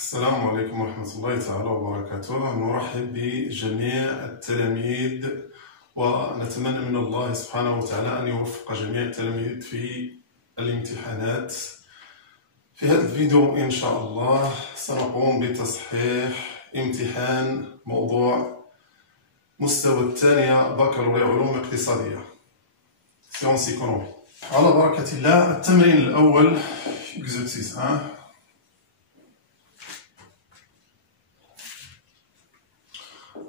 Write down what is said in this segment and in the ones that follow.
السلام عليكم ورحمة الله تعالى وبركاته. نرحب بجميع التلاميذ ونتمنى من الله سبحانه وتعالى أن يوفق جميع التلاميذ في الامتحانات. في هذا الفيديو إن شاء الله سنقوم بتصحيح امتحان موضوع مستوى الثانية بكالوريا علوم اقتصادية سيونس ايكونومي. على بركة الله. التمرين الأول exercice 1.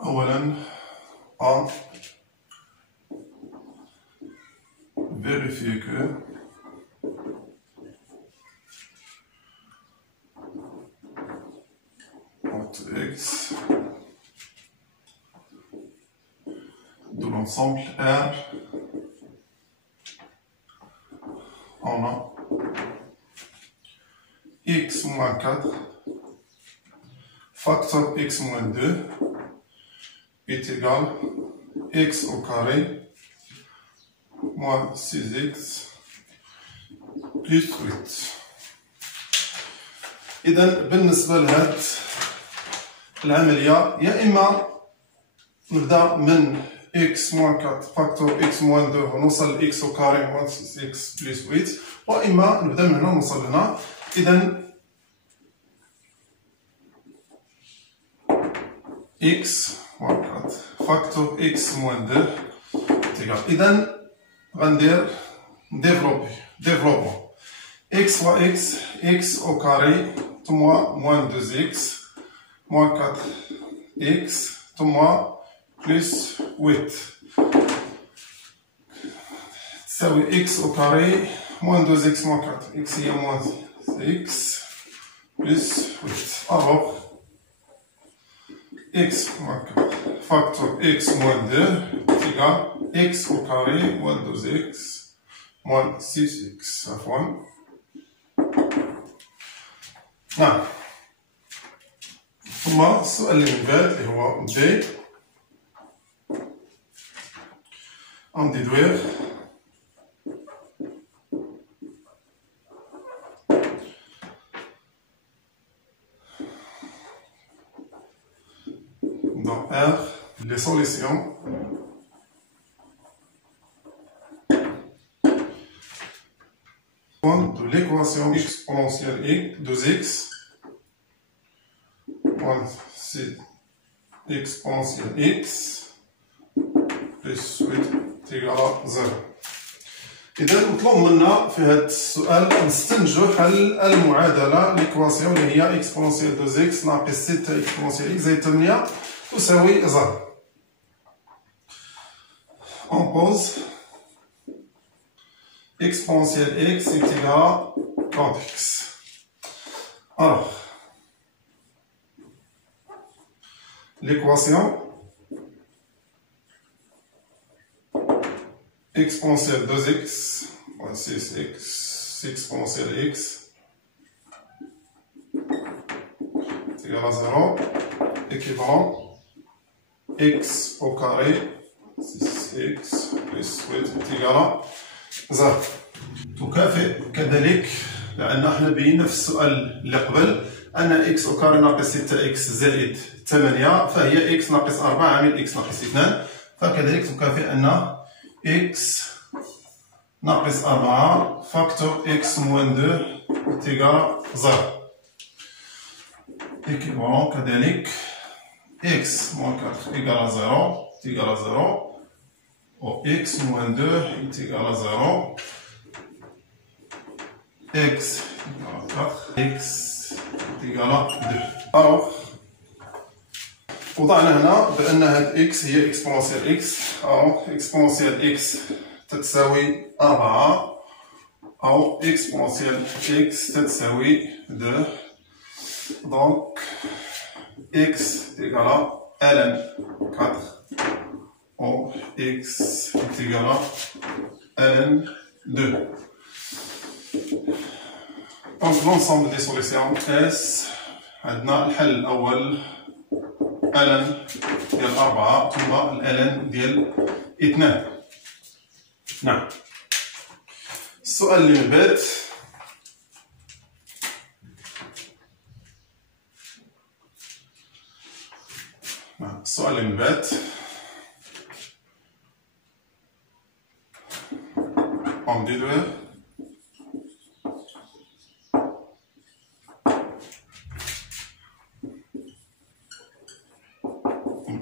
أولا A, vérifier que entre X de l'ensemble R, on a X moins 4 facteur X moins 2 est égal X au carré moins 6X plus 8. إذا بالنسبة لهاد العملية يا إما نبدأ من X moins 4 فاكتور X moins 2 ونوصل ل X au carré moins 6X plus 8، وإما نبدأ من هنا ونوصل لهنا. إذا X moins 4 facteur X moins 2 est égal. إذا غندير développement X fois X, X au carré moins 2X moins 4X plus 8 تساوي X au carré moins 2X moins 4. X هي moins X plus 8. Alors X moins 4 facteur X moins 2 est égal X au carré moins 2X moins 6X. عفوا. نعم. ثم السؤال اللي من بعد اللي هو B. en déduire dans R les solutions de l'équation exponentielle 2x moins 6 exponentielle x plus 8 égal à 0. إذا مطلوب منا في هذا السؤال نستنتجوا حل المعادلة ليكواسيون اللي هي اكسبونسيال 2x ناقص 6 اكسبونسيال x زائد 8 تساوي 0. On pose exponentielle x est égal à 4x. Alors, l'équation exponentielle 2x moins 6x exponentielle x est égal à 0 équivalent x au carré 6x plus 8 est égal à 0. تكافئ كذلك لأن احنا بينا في السؤال اللي قبل أن x au carré ناقص 6x زائد 8 فهي x ناقص 4 عامل x ناقص 2، فكذلك تكافئ أن x ناقص 4 فاكتور x moins 2 est égal à 0. équivalent كذلك x moins 4 égal à 0 est égal à 0 ou x moins 2 est égal à 0. x égale à 4 x est égal à 2. alors وضعنا هنا بأن هاد x هي exponentielle x أو exponentielle x تتساوي 4 أو exponentielle x تتساوي 2. donc x égale à ln 4 ou x est égal à ln 2. donc l'ensemble des solutions S عندنا الحل الأول ln ديال 4 ثم ln ديال 2. نعم. السؤال اللي من بعد السؤال اللي بعد on déduire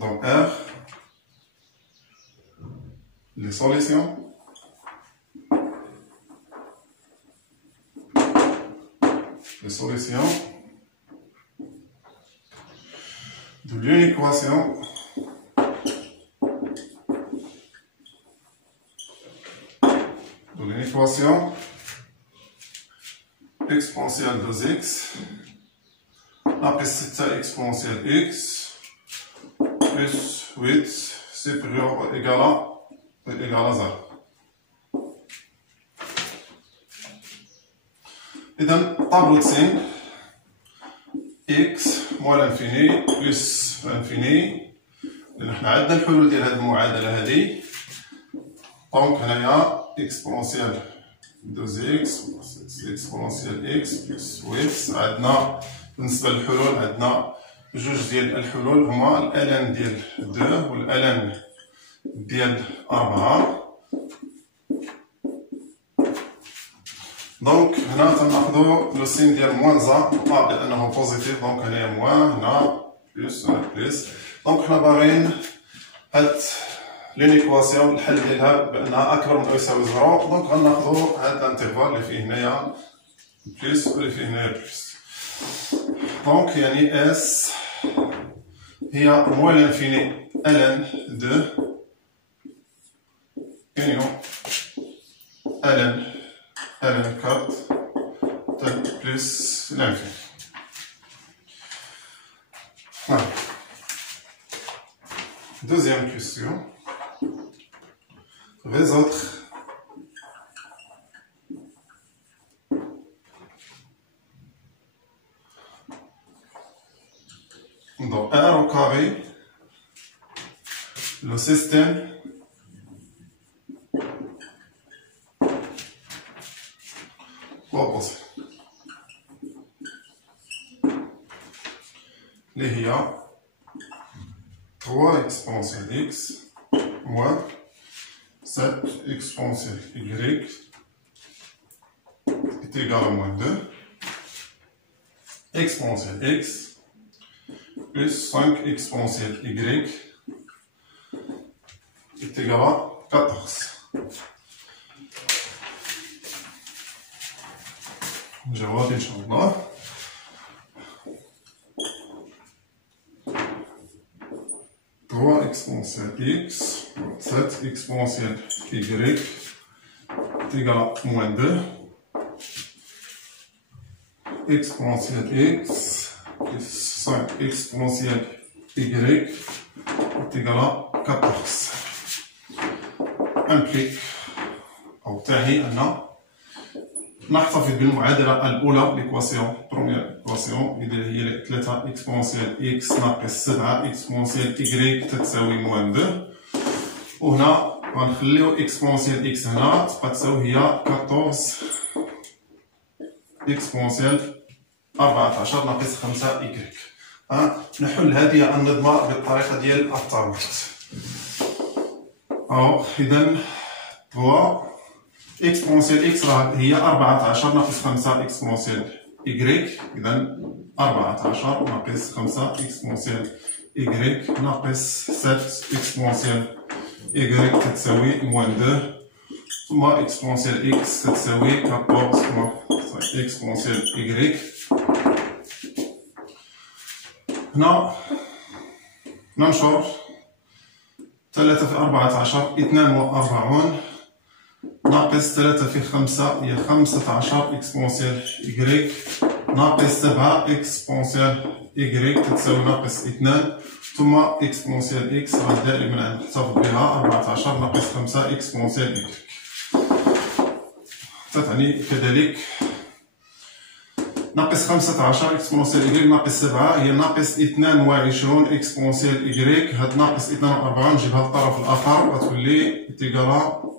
dans R les solutions de l'une équation exponentielle de x après 6 exponentielle x plus 8 supérieur ou égal à 0. إذا طابلو de signe x moins l'infini plus l'infini لأن حنا عندنا الحلول ديال هذه المعادلة هذه. دونك هنايا exponentielle 2x exponentielle x plus 8 عندنا بالنسبة للحلول عندنا جوج ديال الحلول هما الألان ديال 2 والألان ديال 4. دونك هنا تناخدو لو سين ديال موان زا لأنه بوزيتيف. دونك هنايا موان هنا بلس هنا بلس. دونك حنا باغيين هاد لينيكواسيون الحل ديالها بأنها أكبر من أو يساوي 0. دونك غناخدو هاد الانترفال اللي فيه هنايا بلس واللي فيه هنايا بلس. دونك يعني اس هي موان لانفيني ln 2 union ln 4 plus l'infini. Deuxième question. Résoudre dans R au carré le système opposé اللي هي 3 exponentielle x moins 7 exponentielle y est égal à moins 2 exponentielle x plus 5 exponentielle y est égal à 14. جواب إن شاء الله. Trois exponentielle x, 7 exponentielle y est égal à moins 2. Exponentielle x plus 5 exponentielle y est égal à 14. Implique أو تعني أن نحتفظ بالمعادلة الأولى ليكواسيون بروميير إكواسيون اللي هي 3 إكسبونسيال إكس ناقص 7 إكسبونسيال إكغيك تساوي موان 2. وهنا غنخليو إكسبونسيال إكس هنا تبقى تساوي هي 14 إكسبونسيال 14 ناقص 5 إكغيك. نحل هذه النظمة بالطريقة ديال التربيط. إذا 3 إكسبونسيال إكس هي 14 ناقص 5 إكسبونسيال إكغيك. إذا 14 ناقص 5 إكسبونسيال إكغيك ناقص 7 إكسبونسيال إكغيك تتساوي موان 2. ثم إكسبونسيال إكس تتساوي 14 إكسبونسيال إكغيك. هنا ننشر 3 في 14 42 ناقص 3 في 5 هي 15 إكسبونسيال إكغيك ناقص 7 إكسبونسيال إكغيك تتساوي ناقص 2. ثم إكسبونسيال إكس دائما نحتفظ بها 14 ناقص 5 إكسبونسيال إكغيك. تعني كذلك ناقص 15 إكسبونسيال إكغيك ناقص 7 هي ناقص 22 إكسبونسيال إكغيك. هاد ناقص 42 نجيبها للطرف الآخر وتولي إتيكالا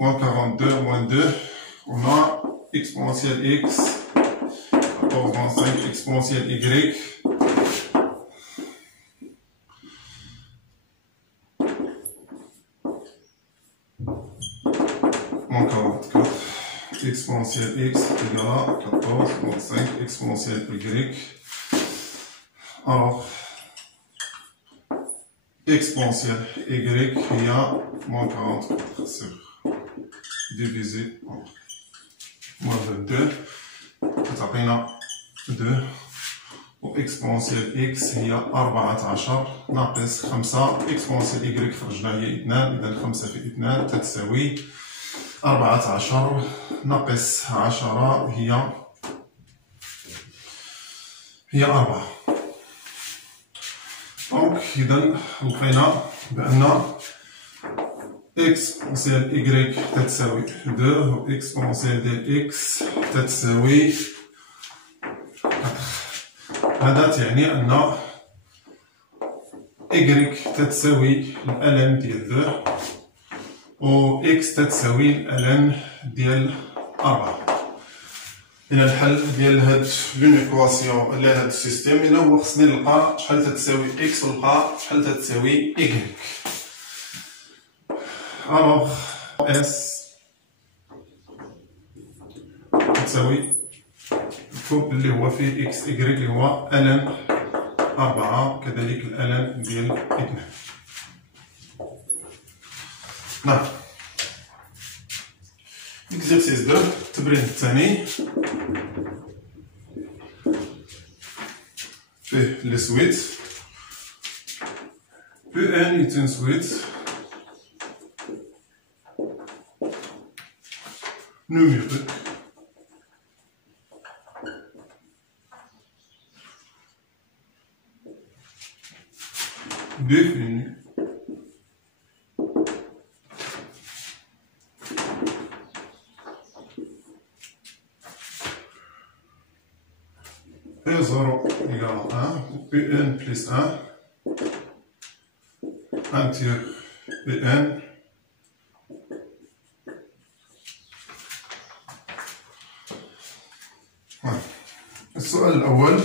moins 42 moins 2. On a exponentielle x, 14 moins 5 exponentielle y. moins 44. Exponentielle x égale à 14 moins 5 exponentielle y. Alors, exponentielle y هي moins 44 sur divisé par moins 22 تعطينا 2 وإكسبونسيال إكس هي 14 ناقص 5 إكسبونسيال إيكغيك خرجنا هي 2 إذا 5 في 2 تتساوي 14 ناقص 10 هي 4. دونك إذا لقينا بأن إكسبونسيال إيكغيك تتساوي 2 و إكسبونسيال ديال إكس تتساوي 4. هذا تعني أن إيكغيك تتساوي الألم ديال 2 و إكس تتساوي الألم ديال 4. إذا الحل ديال هاد لون إيكواسيون على هاد السيستيم إلا هو خصني نلقى شحال تتساوي إكس ونلقى شحال تتساوي إيكغيك. ألوغ إس تساوي الكوب اللي هو فيه إكس إيكغيك اللي هو ألم 4 كذلك الألم ديال 2. نعم. إكزرسيس 2 التمرين الثاني فيه لي سويت بو ان est une suite numérique définie P0 égale à 1, Pn plus 1, 1 tiers Pn, السؤال الأول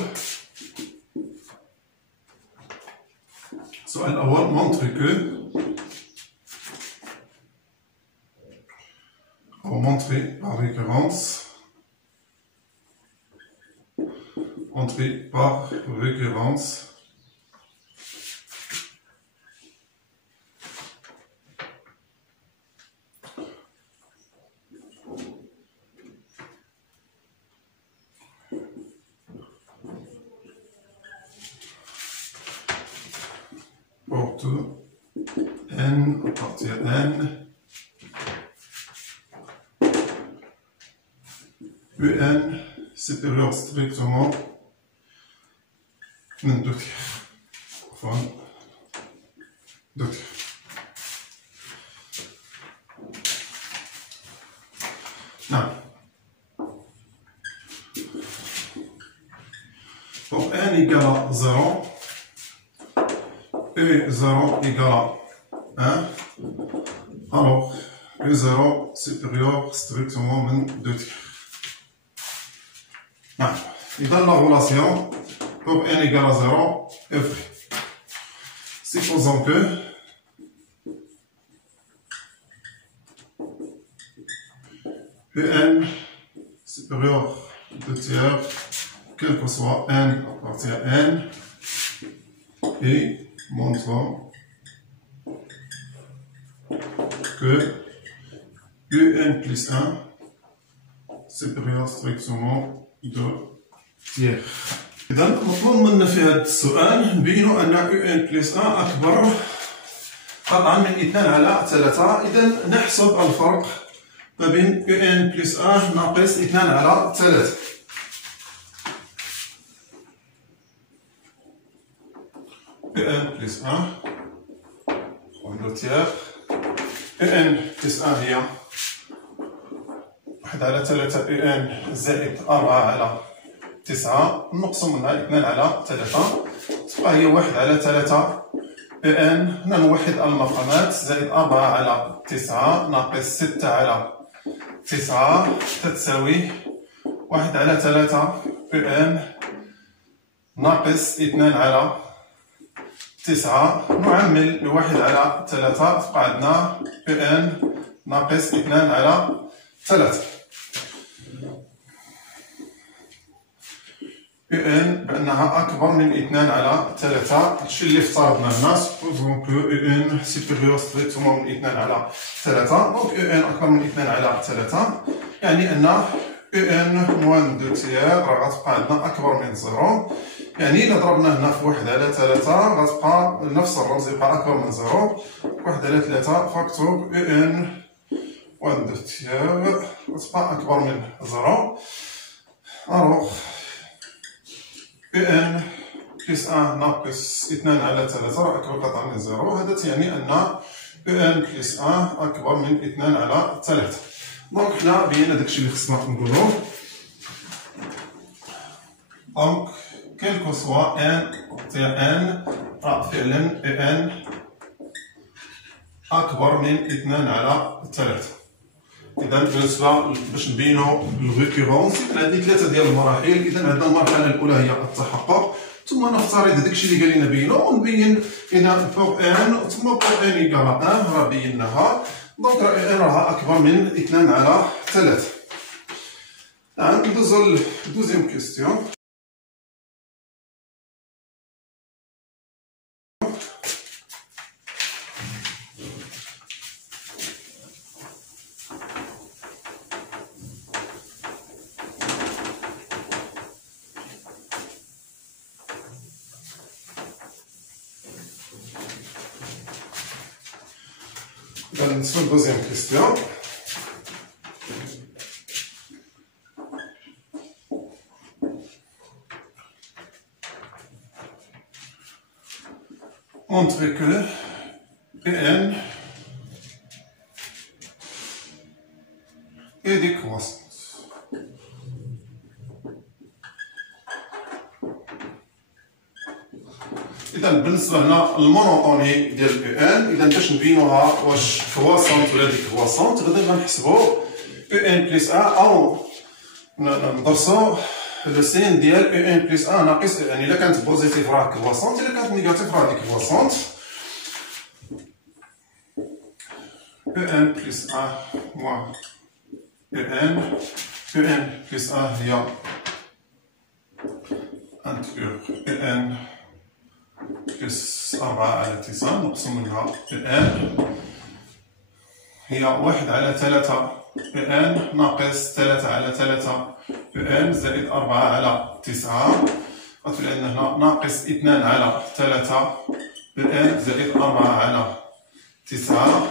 montre que pour montrer par récurrence porte n appartient à n Un supérieur strictement من 2 tiers enfin 2 tiers. نعم. pour n égale à 0 E0 égale à 1 alors E0 supérieur strictement من 2 tiers. نعم. إذا la relation pour n égale à 0 est vraie. Supposons que Pn supérieur à 2 tiers, quel que soit n appartient à n, et montrons que Un plus 1 supérieur strictement 2 tiers. إذا مطلوب منا في هذا السؤال نبينوا أن ان بلس 1 أكبر قطعا من 2 على 3. إذا نحسب الفرق ما بين ان بلس 1 ناقص 2 على 3. ان بلس 1 2 tiers ان بلس 1 هي 1 على 3 ان زائد 4 على 9 نقسم منها 2 على 3 تبقى هي 1 على 3 ان نوحد المقامات زائد 4 على 9 ناقص 6 على 9 تتساوي 1 على 3 ان ناقص 2 على 9 نعمل ل1 على 3 تبقى عندنا ان ناقص 2 على 3. UN بأنها أكبر من 2 على 3. هادشي اللي افترضنا هنا. سبوزون كو UN سوبيريور ستريكتومون من 2 على 3. دونك UN أكبر من 2 على 3 يعني أن UN موان دو تيير راه غتبقى عندنا أكبر من 0. يعني إلا ضربنا هنا في 1 على 3 غتبقى نفس الرمز يبقى أكبر من 0. 1 على 3 فاكتور UN موان دو تيير غتبقى أكبر من 0. ألوغ UN بلس 1 ناقص 2 على 3 راه أكبر قطعا من 0. هذا تعني أن UN بلس 1 أكبر من 2 على 3. دونك حنا بينا داكشي اللي خصنا نقولو. دونك كيلكو سوا ان تاع ان راه فعلا UN أكبر من 2 على 3. إذا بالنسبة باش نبينو الريكورونس هادي 3 ديال المراحل. إذا عندنا المرحلة الأولى هي التحقق، ثم نفترض داكشي اللي قال لنا بينو ونبين إن بوغ ان ثم بوغ ان إيكال 1 راه بيناها. دونك راه ان راها أكبر من 2 على 3. ندوزو للدوزيام كيستيون. بالنسبة للدوزيام كيستيون montrer que UN est décroissante. إذا بالنسبة لنا المونوطوني ديال UN، إذا باش نبينوها واش كرواسونت ولا ديكرواسونت غادي غنحسبو UN بلس 1 أو ندرسو لو سين ديال UN بلس 1 ناقص يعني إلا كانت بوزيتيف راه كرواسونت، إلا كانت نيجاتيف راه ديكرواسونت. UN بلس 1 موان UN بلس 1 هي انتيغور UN بلس 4 على 9 نقسم منها UN هي 1 على 3 UN ناقص 3 على 3 UN زائد 4 على 9 غتولي عندنا هنا ناقص 2 على 3 UN زائد 4 على 9.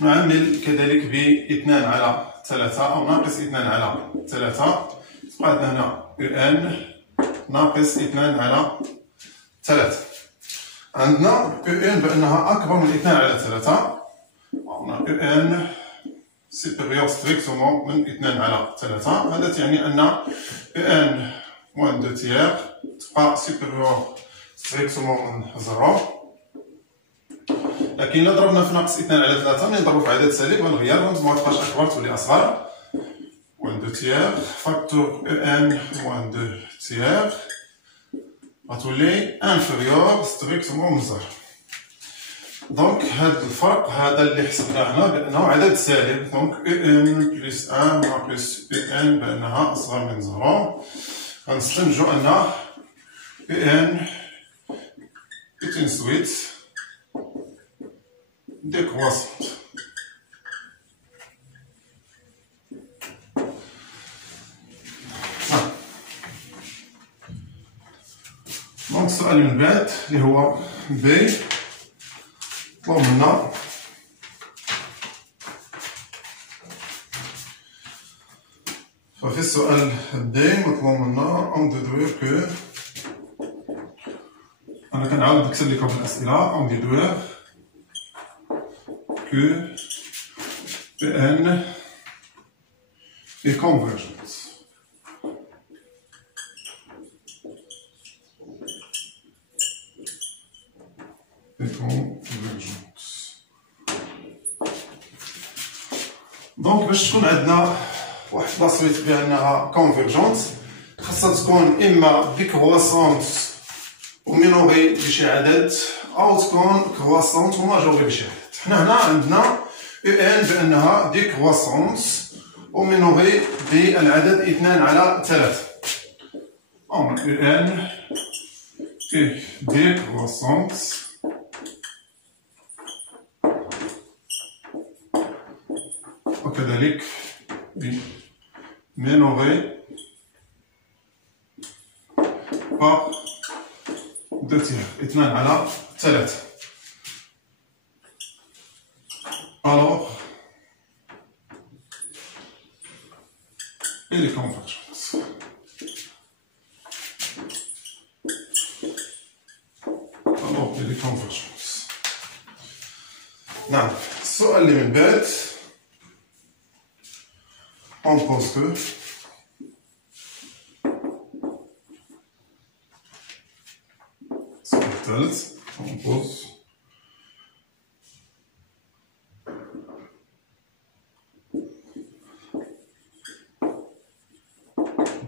نعمل كذلك ب 2 على 3 أو ناقص 2 على 3 تبقى عندنا هنا UN ناقص 2 على 3. عندنا UN بأنها أكبر من 2 على 3. عندنا UN سوبيريور ستريكتومون من 2 على 3. هذا تعني أن UN موان دو تيير تبقى سوبيريور ستريكتومون من 0. لكن إلا ضربنا في ناقص 2 على 3 ملي نضربو في عدد سالب غنغير الرمز متبقاش أكبر تولي أصغر. موان دو تيير فاكتور UN موان دو تيير غتولي انفيريور ستريكتومون من 0. دونك هذا الفرق هذا اللي حسبناه هنا بأنه عدد سالب. دونك UN بلس 1 ناقص UN بأنها أصغر من 0. غنستنتجو أن UN est une suite décroissante. دونك السؤال من بعد اللي هو بي طلب منا ففي السؤال بي مطلوب منا أن ديدوير كو أنا كنعاود نكتب لكم في الأسئلة أن ديدوير كو بأن est convergente. دونك باش تكون عندنا واحد لاصويت بأنها كونفيرجونت خاصها تكون إما ديكرواسونت ومينوري بشي عدد أو تكون كرواسونت وماجوري بشي عدد. حنا هنا عندنا ان بأنها ديكروسونس ومينوغي بالعدد 2 على 3. دونك ان فيه ديكروسونس وكذلك بمينوغي par 2 tiers 2 على 3. Alors et les convergences. Alors et les convergences. نعم السؤال اللي من بعد on pose que السؤال الثالث on pose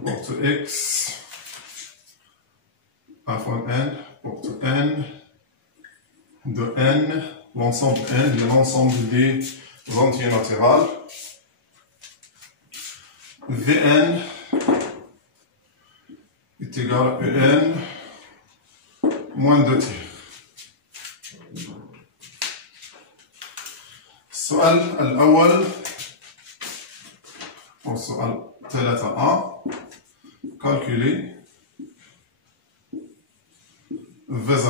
porte x à fois n porte n de n, l'ensemble n de l'ensemble des entiers latérales. Vn est égal à En moins 2 tiers. السؤال الأول أو السؤال 3A calculer V0.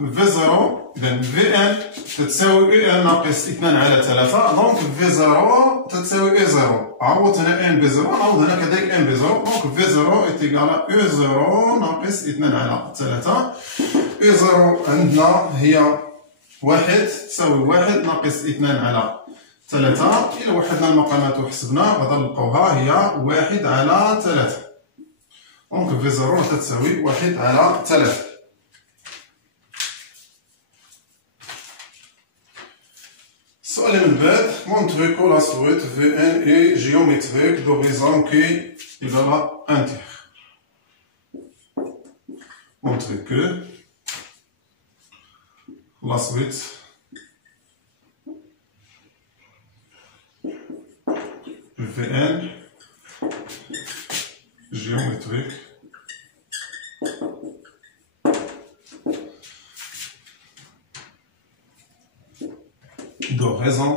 V0 إذا Vn تتساوي En ناقص 2 على 3 دونك V0 تتساوي E0. عوض هنا N B0 نعوض هنا كذلك N B0 دونك V0 est égal à E0 ناقص 2 على 3. E0 عندنا هي 1 تساوي 1 ناقص 2 على 3. إلا وحدنا المقامات وحسبنا غادي نلقاوها هي 1 على 3 دونك V0 تتساوي 1 على 3. السؤال اللي من بعد montrer que la suite Vn est géométrique d'horizon qui est égal à 1 tiers. Montrer que la suite Vn géométrique d'horizon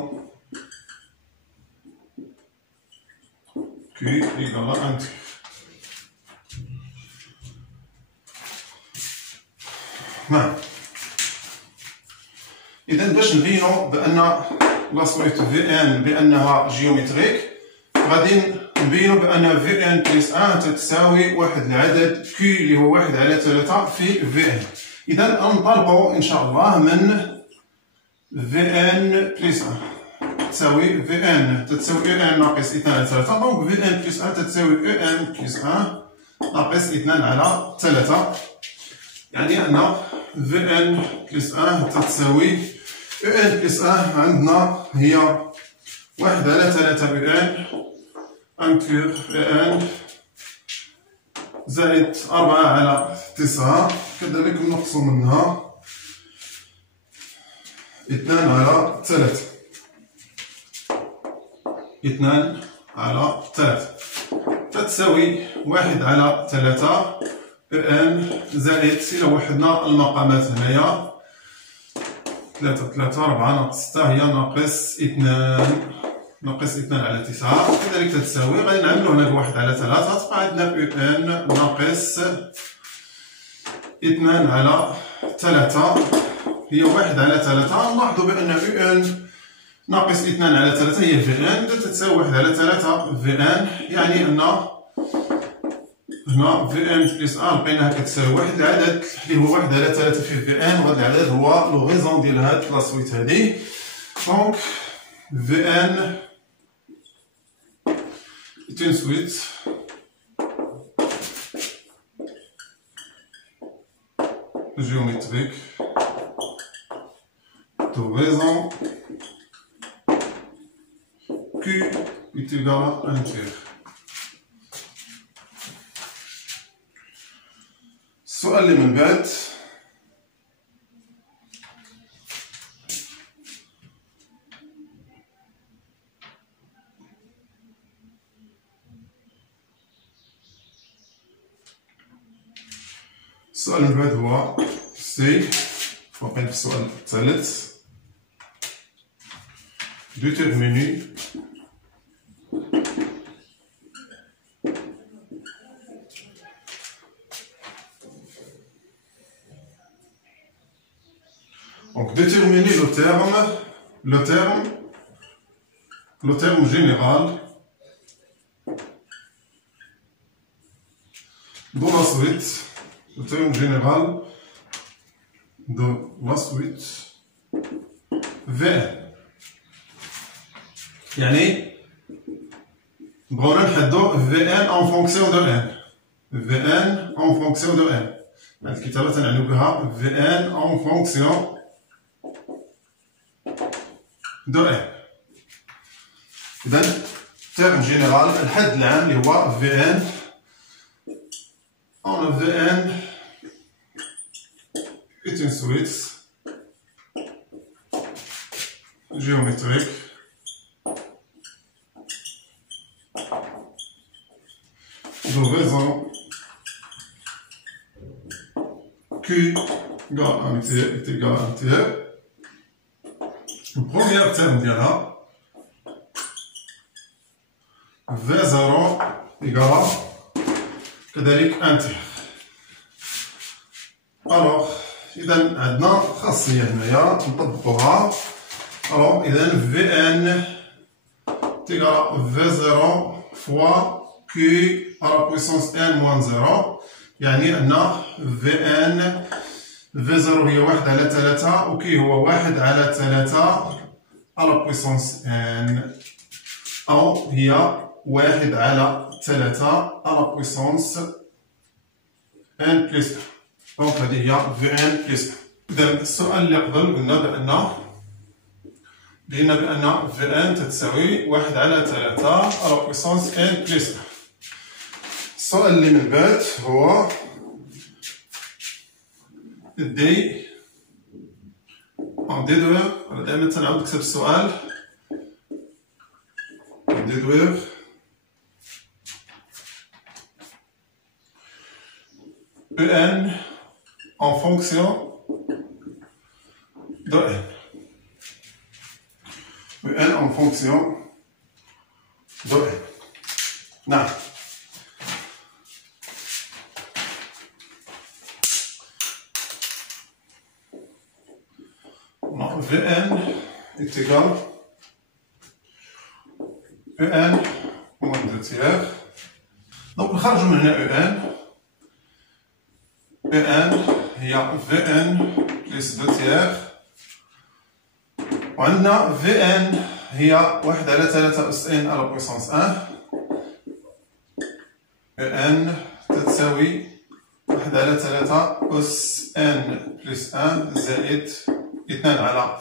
qui est égal à 1 tiers. نعم إذا باش نبينو بأن لا سويت Vn بأنها جيومتريك غادي نبينو بأن Vn بلس 1 تتساوي واحد العدد Q اللي هو 1 على 3 في Vn. إذا ننطلقو إن شاء الله من Vn بلس 1 تساوي Vn تتساوي En ناقص 2 على 3 دونك Vn بلس 1 تتساوي En بلس 1 ناقص 2 على 3. يعني أن Vn بلس 1 تتساوي En بلس 1 عندنا هي 1 على 3 En كور En زائد 4 على 9 كذلك نقص منها 2 على 3 2 على 3 تتساوي 1 على 3 ان زائد إلا وحدنا المقامات هنايا 3 3 4 ناقص 6 هي ناقص 2 على 9 كذلك تتساوي غادي نعملو هنا 1 على 3 تبقى عندنا ان ناقص 2 على 3 هي 1 على 3. نلاحظوا بأن ان ناقص 2 على 3 هي Vn تتساوي 1 على 3 Vn يعني أن هنا Vn بلس 1 لقيناها كتساوي واحد العدد اللي هو 1 على 3 في Vn وهذا العدد هو لوغيزون ديال هاد لا سويت هادي. دونك Vn est une suite géométrique d'horizon Q est égal à 1 tiers. السؤال اللي من بعد السؤال اللي بعد هو سي، واقعين في السؤال الثالث. déterminer donc déterminer le terme général dans la suite, le terme général de la suite Vn. يعني بغينا نحدو Vn en fonction de n. Vn en fonction de n. هاد الكتابة تنعنيو بها Vn en fonction de n. إذا terme général الحد العام اللي هو Vn. On a Vn est une suite géométrique de raisons Q égale à T est égal à T. Le premier terme ديالها V0 égale كذلك 1 tiers. Alors إذا عندنا خاصية هنايا نطبقوها. Alors إذا Vn égale à V0 fois Q à la puissance n moins 0. يعني أن Vn V0 هي 1 على 3 و Q هو 1 على 3 à la puissance n، أو هي 1 على 3 à la puissance n plus 1. دونك هذه هي Vn plus 1. إذا السؤال اللي قبل قلنا بأن Vn تتساوي 1 على 3 à la puissance n plus 1. السؤال اللي من بعد هو دي ديدوير. أنا دائما تنعاود نكتب السؤال ديدوير En en fonction de n. En en fonction de n. نعم. Vn est égal En moins 2 tiers. Donc نخرجوا من هنا En هي Vn plus 2 tiers. وعندنا Vn هي 1 على 3 أس n على puissance 1. En تتساوي 1 على 3 أس n plus 1 زائد 2 على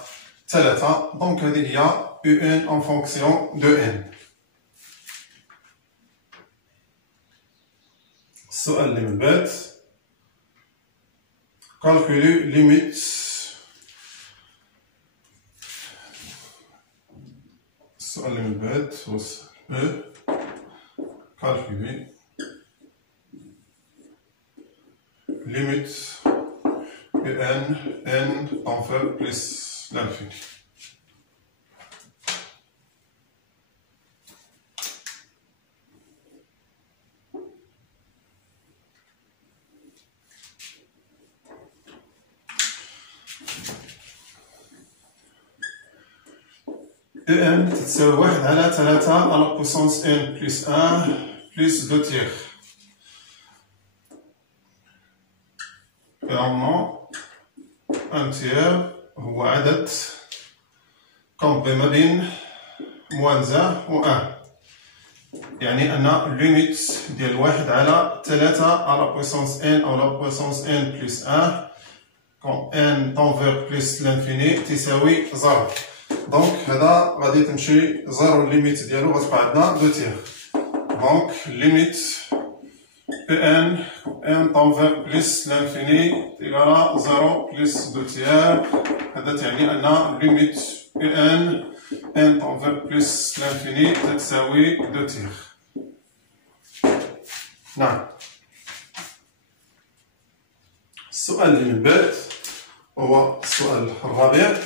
3. دونك هذه هي En en fonction de n. السؤال اللي من بعد calculer limite السؤال اللي من بعد هو calculer limite n en fait plus l'infini. En تتساوي 1 على 3 à la puissance n plus 1 plus 2 tiers. Clairement 1 tiers هو عدد كومبلي ما بين موان 1 و 1. يعني أن ليميت ديال 1 على 3 à la puissance n أو la puissance n plus 1 quand n tend vers plus l'infini تساوي 0. دونك هذا غادي تمشي 0 ليميت ديالو غتبقى عندنا 2 تيغ. دونك ليميت ان tend vers plus l'infini égale 0 plus 2 tiers. هذا تعني أن ليميت ان tend vers plus l'infini تتساوي 2 تيغ. نعم. السؤال اللي من بعد هو السؤال الرابع.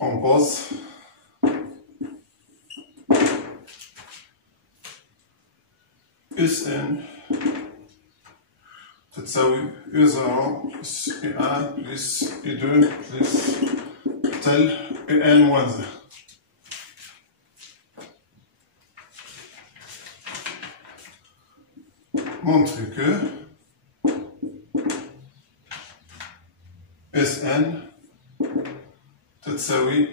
on pose Sn تساوي E0 plus E1 plus E2 plus tel En moins 1. Montre que Sn تساوي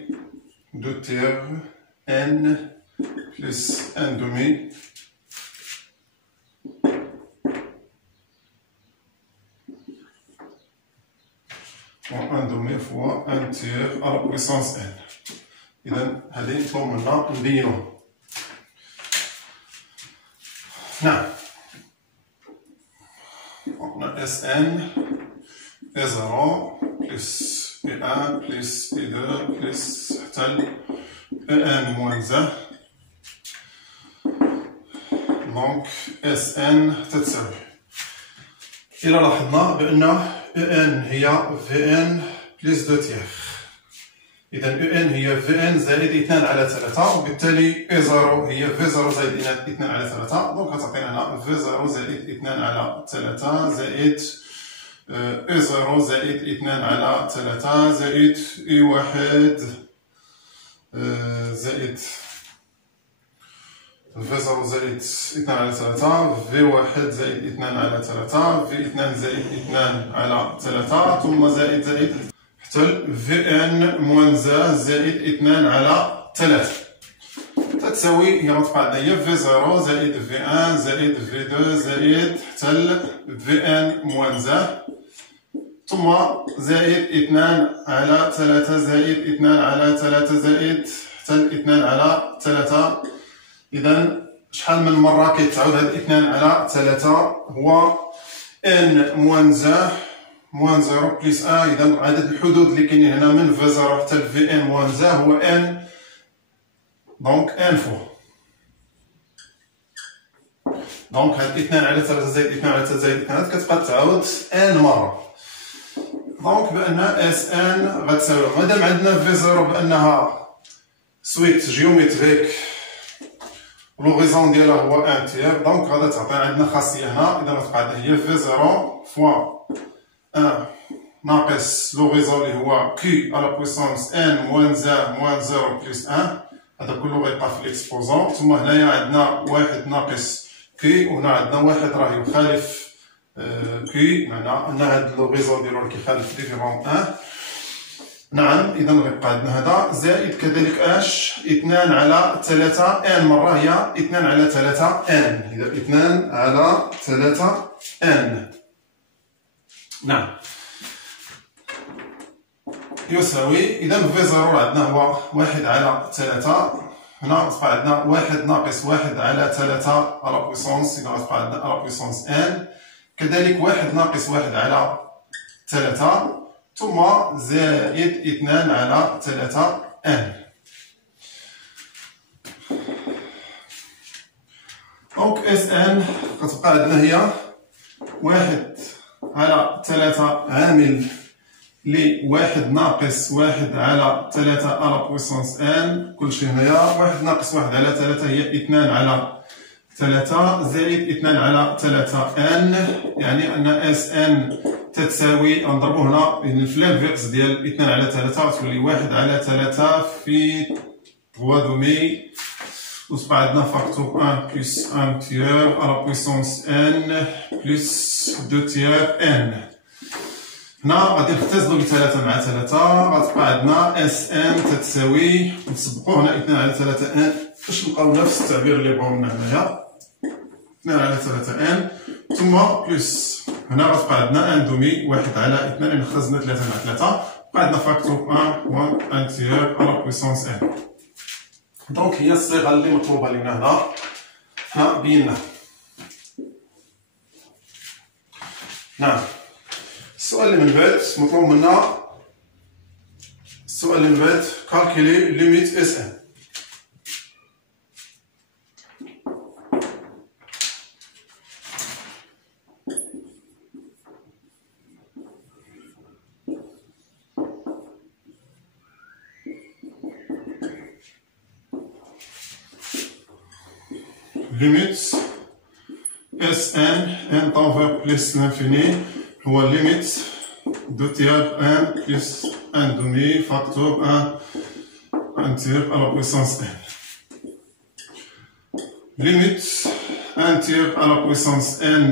2 tiers N plus 1 demi و 1 demi fois 1 tiers à la puissance N. إذا هذه مطلوب منا نبينوها. نعم. قلنا Sn E0 plus E1 plus E2 plus حتى En moins 1. دونك Sn تتساوي. إلا لاحظنا بأن En هي Vn plus 2 tiers. إذا En هي Vn زائد 2 على 3 وبالتالي E0 هي V0 زائد 2 على 3 دونك غتعطينا هنا V0 زائد 2 على 3 زائد E0 زائد 2 على 3 زائد E1 زائد V0 زائد 2 على 3 V1 زائد 2 على 3 V2 زائد 2 على 3 ثم زائد حتى Vn moins 1 زائد 2 على 3 تتساوي هي غتبقى عندنا هي V0 زائد V1 زائد V2 زائد حتى Vn moins 1 ثم زائد 2 على 3 زائد 2 على 3 زائد حتى 2 على 3. إذا شحال من مرة كيتعاود هاد 2 على 3 هو N moins 1 moins 0 plus 1. إذا عدد الحدود اللي كاينين هنا من V0 حتى ل Vn moins 1 هو N دونك N فوا. دونك هاد 2 على 3 زائد 2 على 3 زائد 2 كتبقى تعاود N مرة. دونك بأن Sn غتساوي مادام عندنا V0 بأنها سويت جيومتريك لوغيزون ديالها هو 1 تيير دونك غادا تعطينا عندنا خاصية هنا. إذا غتبقى عندنا هي V0 فوا 1 ناقص لوغيزون اللي هو Q على بويسونس N moins 1 moins 0 plus 1 هذا كله غيبقى في الإكسبوزون. ثم هنايا عندنا 1 ناقص Q وهنا عندنا 1 راه يخالف Q معنى أن هاد لوغيزون ديالو راه كيخالف ديفيرون 1. نعم. إذا غيبقى عندنا هذا زائد كذلك اش 2 على 3 ان مرة هي 2 على 3 ان. إذا 2 على 3 ان نعم يساوي. إذا V0 عندنا هو 1 على 3 هنا غتبقى عندنا 1 ناقص 1 على 3 على بويسونس. إذا غتبقى عندنا على بويسونس ان كذلك 1 ناقص 1 على 3 ثم زائد 2 على 3 n. دونك Sn غتبقى عندنا هي 1 على 3 عامل ل 1 ناقص 1 على 3 على بويسونس n. كلشي هنايا 1 ناقص 1 على 3 هي 2 على 3 زائد 2 على 3 n. يعني أن Sn تتساوي نضربو هنا في الانفيرس ديال 2 على 3 غتولي 1 على 3 في 3 دومي وتبقى عندنا فاكتور 1 بلس 1 تيير على بويسونس n بلس 2 تيير n. هنا غادي نختزلو ب 3 مع 3 غتبقى عندنا Sn تتساوي نسبقو هنا 2 على 3 n باش نلقاو نفس التعبير اللي بغاو لنا هنايا 2 على 3 n ثم بلس هنا غتبقى عندنا 1 دومي 1 على 2 لأن خزنا 3 مع 3 بقى عندنا فاكتور 1 تيير على بويسونس n. دونك هي الصيغة اللي مطلوبة لينا هنا حنا بيناها. نعم. السؤال اللي من بعد مطلوب منا السؤال اللي من بعد كالكولي ليميت Sn. ليميت اس ان طون فيغ بلس لانفيني هو ليميت دو تيغ ان بلس ان دومي فاكتور ان تيغ على بويسونس ان. Limite 1 tiers à la puissance n,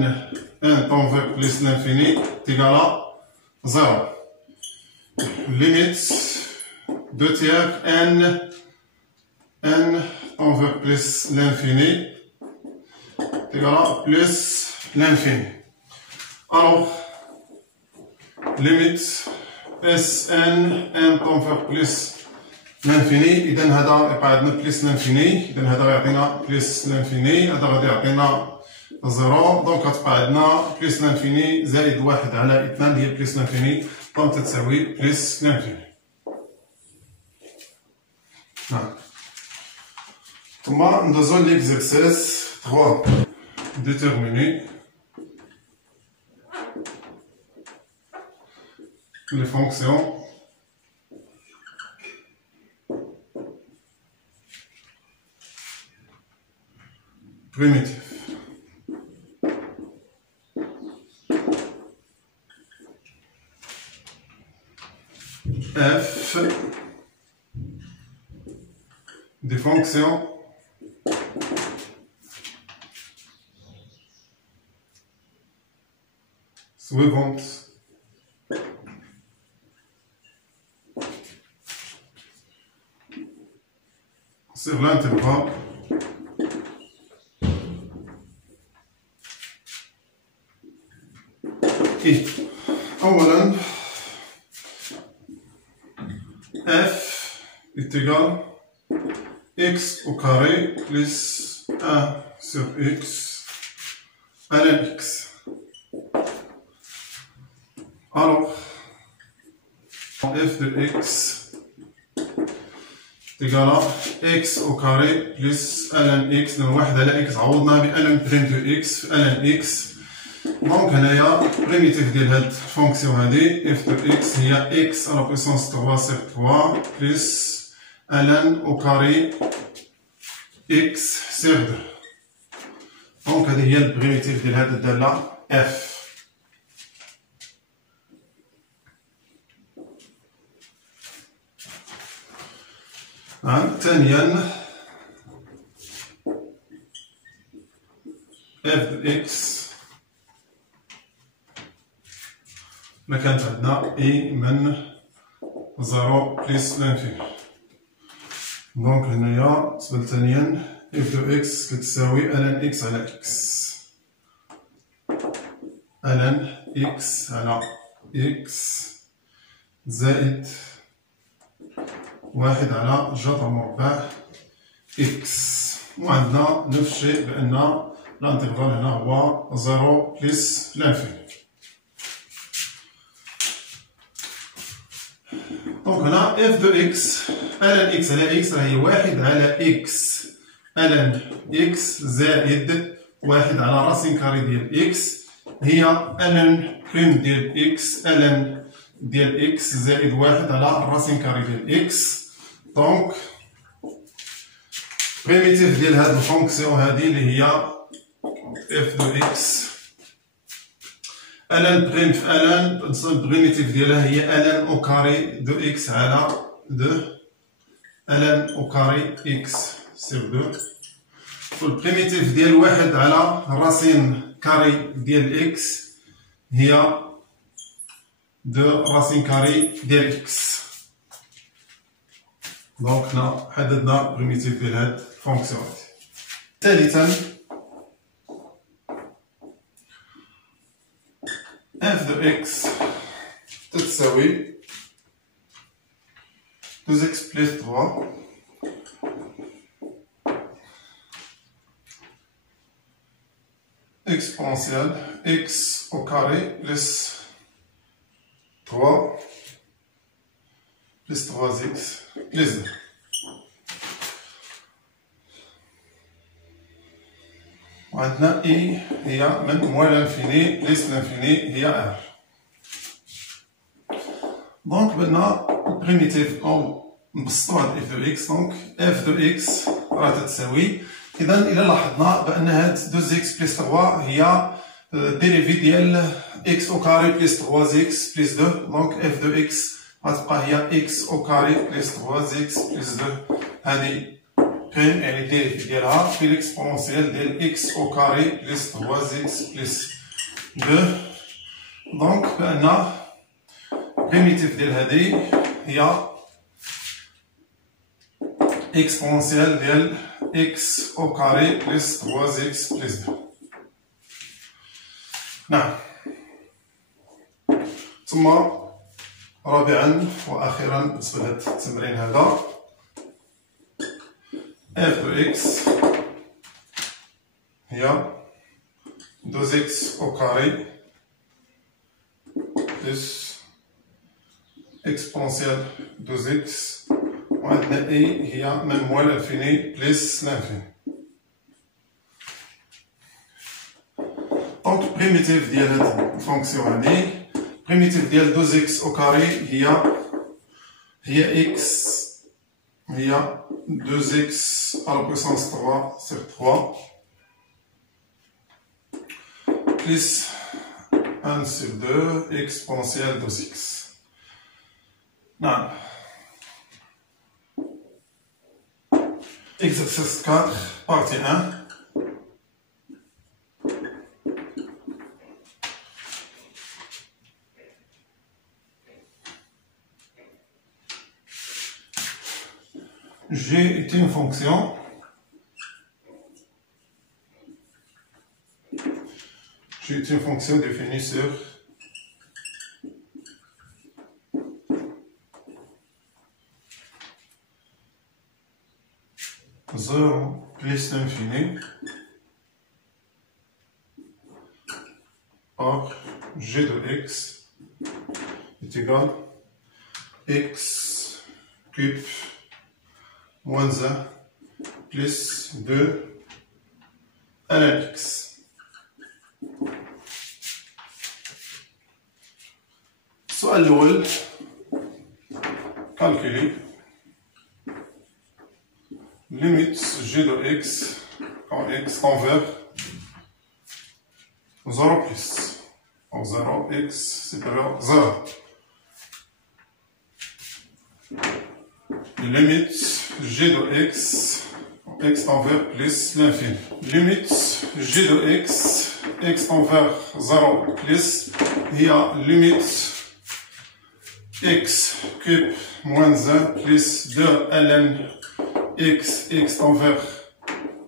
1 temps v plus l'infini est égal à 0. Limite 2 tiers n temps v plus l'infini est égal à plus l'infini. Alors, limite Sn n temps v plus لانفيني. اذا هذا يبقى عندنا بليس لانفيني، اذا هذا غيعطينا بليس لانفيني، هذا غادي يعطينا زيرو. دونك غتبقى عندنا بليس لانفيني زائد واحد على اثنان هي بليس لانفيني، دونك تتساوي بليس لانفيني. ثم ندوزو ليكزيرسيس 3. ديتيرميني لي فونكسيون primitif. F des fonctions suivantes. Sur l'intervalle I. أولاً F est égal x au carré plus 1 sur x ln x. Alors, f de x est égal à x au carré plus ln x. نواحد على x عوضنا ب ln prime de x ln x. دونك هنايا بريميتيف ديال هاد الفونكسيون هادي اف دو اكس هي اكس على بويسونس 3 سيغ 3 بلس الان او كاري اكس سيغ 2. دونك هادي هي البريميتيف ديال هاد الدالة اف. ثانيا اف دو اكس ما كانت عندنا اي من 0 بلس لانفيني. دونك هنايا بالنسبة ثانيا اف دو اكس كتساوي الان اكس على اكس، الان اكس على اكس زائد واحد على جذر مربع اكس. وعندنا نفس الشيء بان الانترفال هنا هو 0 بلس لانفيني. دونك هنا اف دو اكس الان اكس على اكس راهي واحد على اكس الان اكس زائد واحد على راسين كاري ديال اكس هي الان بريم ديال اكس الان ديال اكس زائد واحد على راسين كاري ديال اكس. دونك بريميتيف ديال هاد الفونكسيون هادي اللي هي اف دو اكس الان بريم في الان البريميتيف ديالها هي الان او كاري دو اكس على دو الان او كاري اكس سيغ دو. والبريميتيف ديال واحد على راسين كاري ديال اكس هي دو راسين كاري ديال اكس. دونك حنا حددنا بريميتيف ديال هاد الفونكسيون هادي. ثالثا f de x تتساوي 2x plus 3 exponentielle x au carré plus 3 plus 3x plus 2. وعندنا اي هي من موال لانفيني بليس لانفيني هي ار. دونك بدنا البريميتيف او نبسطو هاد اف دو اكس. دونك اف دو اكس راه تتساوي إذا إلا لاحظنا بأن هاد 2x بلس 3 هي ديريفي ديال x أو كاري بلس 3x بلس 2 دونك f دو x غتبقى هي x أو كاري بلس 3x بلس 2 هادي بريم يعني ديريفي ديالها في ليكسبونونسيال ديال x أو كاري بلس 3x بلس 2 دونك بأن بريميتيف ديال هادي هي exponentielle ديال x au carré plus 3x plus 2. نعم. ثم رابعا وأخيرا بالنسبة لهذا التمرين هذا f de x هي 2x au carré plus exponentielle 2x وعندنا a هي من موال الانفيني بلس لانفيني. دونك بريميتيف ديال هاد الفونكسيون هادي بريميتيف ديال 2x او كاري هي x هي 2x à la puissance 3 sur 3 plus 1 sur 2 exponentielle 2x. نعم. Exercice 4, partie 1. G est une fonction définie sur plus l'infini par g de x est égal à x cube moins 1 plus 2 ln x. السؤال الأول calculer limite g de x quand x tend vers 0 plus. En 0, x supérieur à 0. Limite g de x, x tend vers plus l'infini. Limite g de x tend vers 0 plus, il y a limite x cube moins 1 plus 2 ln x tend vers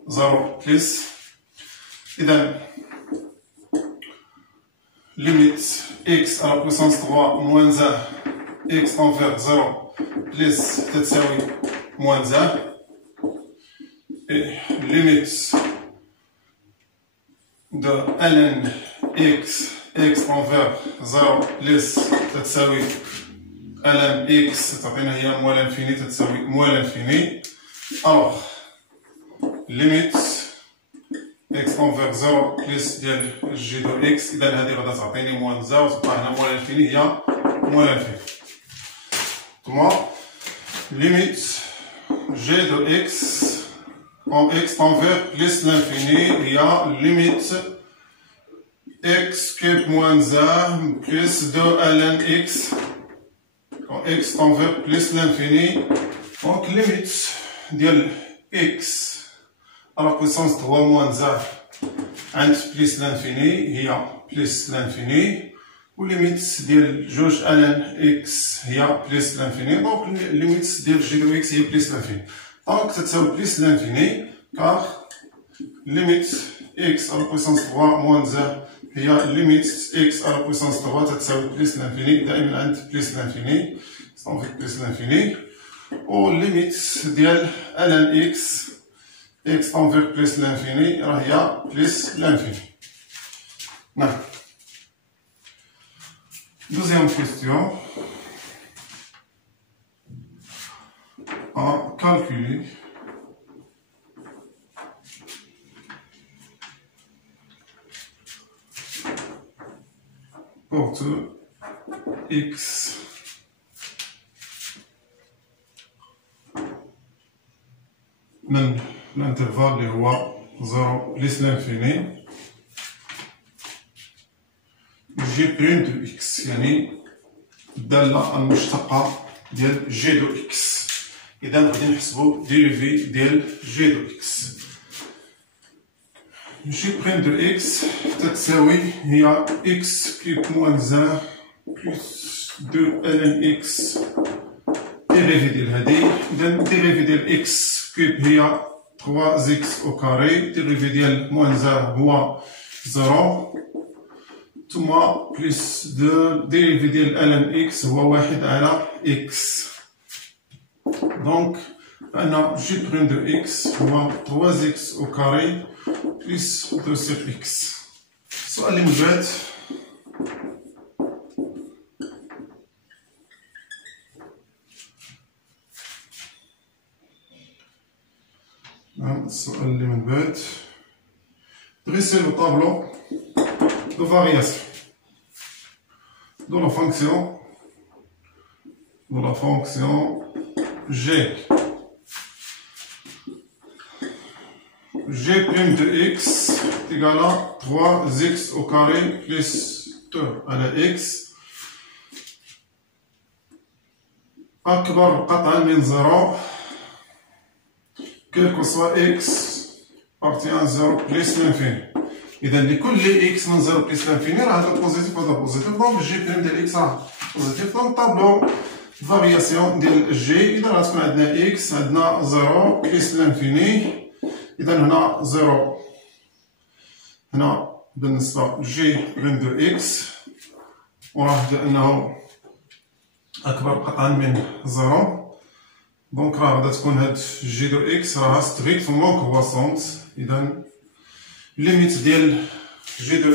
0 plus. إذا limite x à la puissance 3 moins 1 x tend vers 0 plus تساوي moins 1 et limite de ln x tend vers 0 plus تساوي ln x تعطينا هي موال انفيني تساوي موال انفيني. Alors, limite x tend vers 0 plus ديال g de x إذا هذه غادا تعطيني موان 0 وتبقى هنا موال انفيني هي موال انفيني. ثم limite g de x en x tend vers plus l'infini هي limite x cube moins 1 plus 2 ln x quand x tend vers plus l'infini. Donc limite ديال x à la puissance 3 moins 1 عند plus l'infini هي plus l'infini و limite ديال جوج ln x هي plus l'infini. donc limite ديال g de x هي plus l'infini. donc تتساوي plus l'infini car limite x à la puissance 3 moins 1 هي limite x à la puissance 3 تتساوي plus l'infini دائما عند plus l'infini donc plus l'infini. و limite ديال ln x tend vers plus l'infini راه هي plus l'infini. نعم. Deuxième question. À calculer porte x من الانترفال اللي هو 0 بليس لانفيني جي بريم دو اكس، يعني الدالة المشتقة ديال جي دو اكس. إذا غادي نحسبو ديريفي ديال جي دو اكس. جي بريم دو اكس تتساوي هي اكس كيوب موان زان بلس دو ال ان اكس ديريفي ديال هادي. إذا ديريفي ديال اكس كيوب هي 3 اكس او كاري، ديريفي ديال موان زان هو 0 ثم بلس دو ديريفي ديال ال ان اكس هو 1 على اكس. دونك عندنا جي بريم دو اكس هو 3 اكس او كاري بلس 2 سيغ اكس. السؤال اللي من بعد السؤال اللي من بعد dressez le tableau de variation de la fonction g. G' de x est égal à 3x au carré plus 2 à la x أكبر قطعا من 0 quel que soit x appartient à 0 plus l'infini. إذا لكل x من 0 plus l'infini راه هذا بوزيتيف وهذا بوزيتيف، دونك جي بريم ديال x راه بوزيتيف. دونك طابلو فارياسيون ديال جي، إذا غتكون عندنا x عندنا 0 plus l'infini. إذا هنا 0 هنا بالنسبة جي بريم دو اكس، وراه لأنه أكبر قطعا من 0، دونك راه غادا تكون هاد جي دو اكس راها ستريكتومون كرواسونت. إذا ليميت ديال جي دو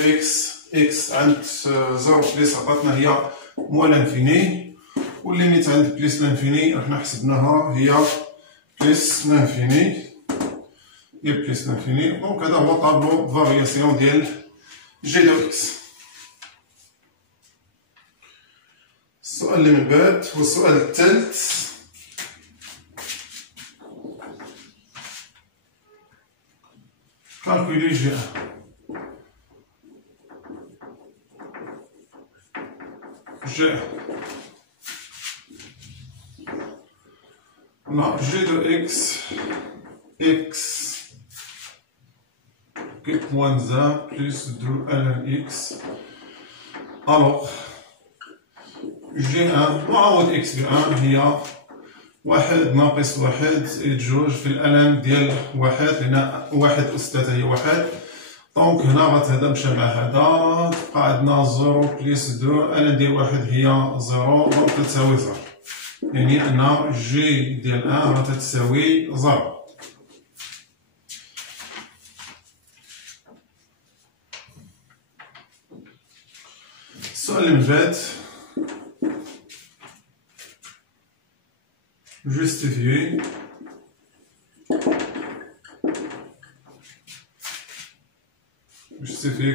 اكس عند 0 بليس عطاتنا هي موال لانفيني، والليميت عند بليس لانفيني راحنا حسبناها هي بليس لانفيني. هي بليس لانفيني. دونك هذا هو طابلو فارياسيون ديال جي دو اكس. السؤال اللي من بعد هو السؤال الثالث. كالكولي جي لا جي دو اكس كيب موان زان بلس دو ال اكس. الوغ جي ان نعوض اكس ب ان هي 1 ناقص 1 زائد 2 في الالم ديال 1، لان 1 أس 3 هي 1. دونك هنا هذا مشى مع هذا، تبقى عندنا 0 بلس 2 الم ديال 1 هي 0، دونك تساوي 0، يعني أن جي ديال ان راه تساوي 0. السؤال اللي من بعد justifier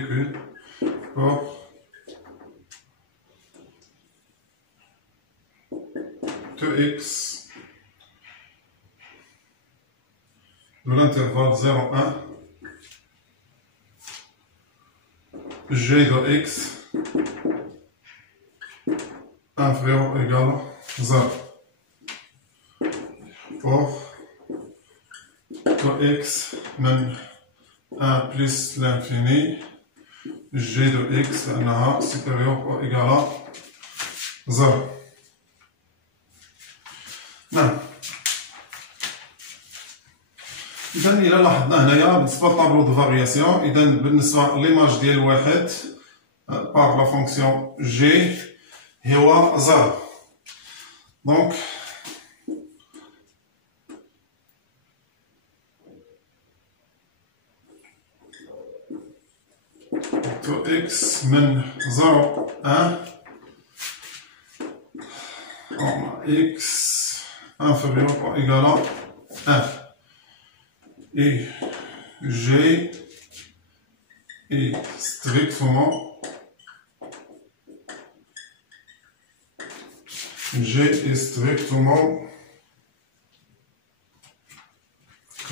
que pour x de l'intervalle 0,1 g de x inférieur ou égal à 0 pour x من 1 plus l'infini g de x لأنها supérieure ou égal à 0. نعم. إذا إلا لاحظنا هنايا بالنسبة لطابلو دو فارياسيون، إذا بالنسبة ليماج ديال واحد باغ لا فونكسيون جي هو 0. دونك تو اكس من 0 1 x inférieur ou égal à 1 et g est strictement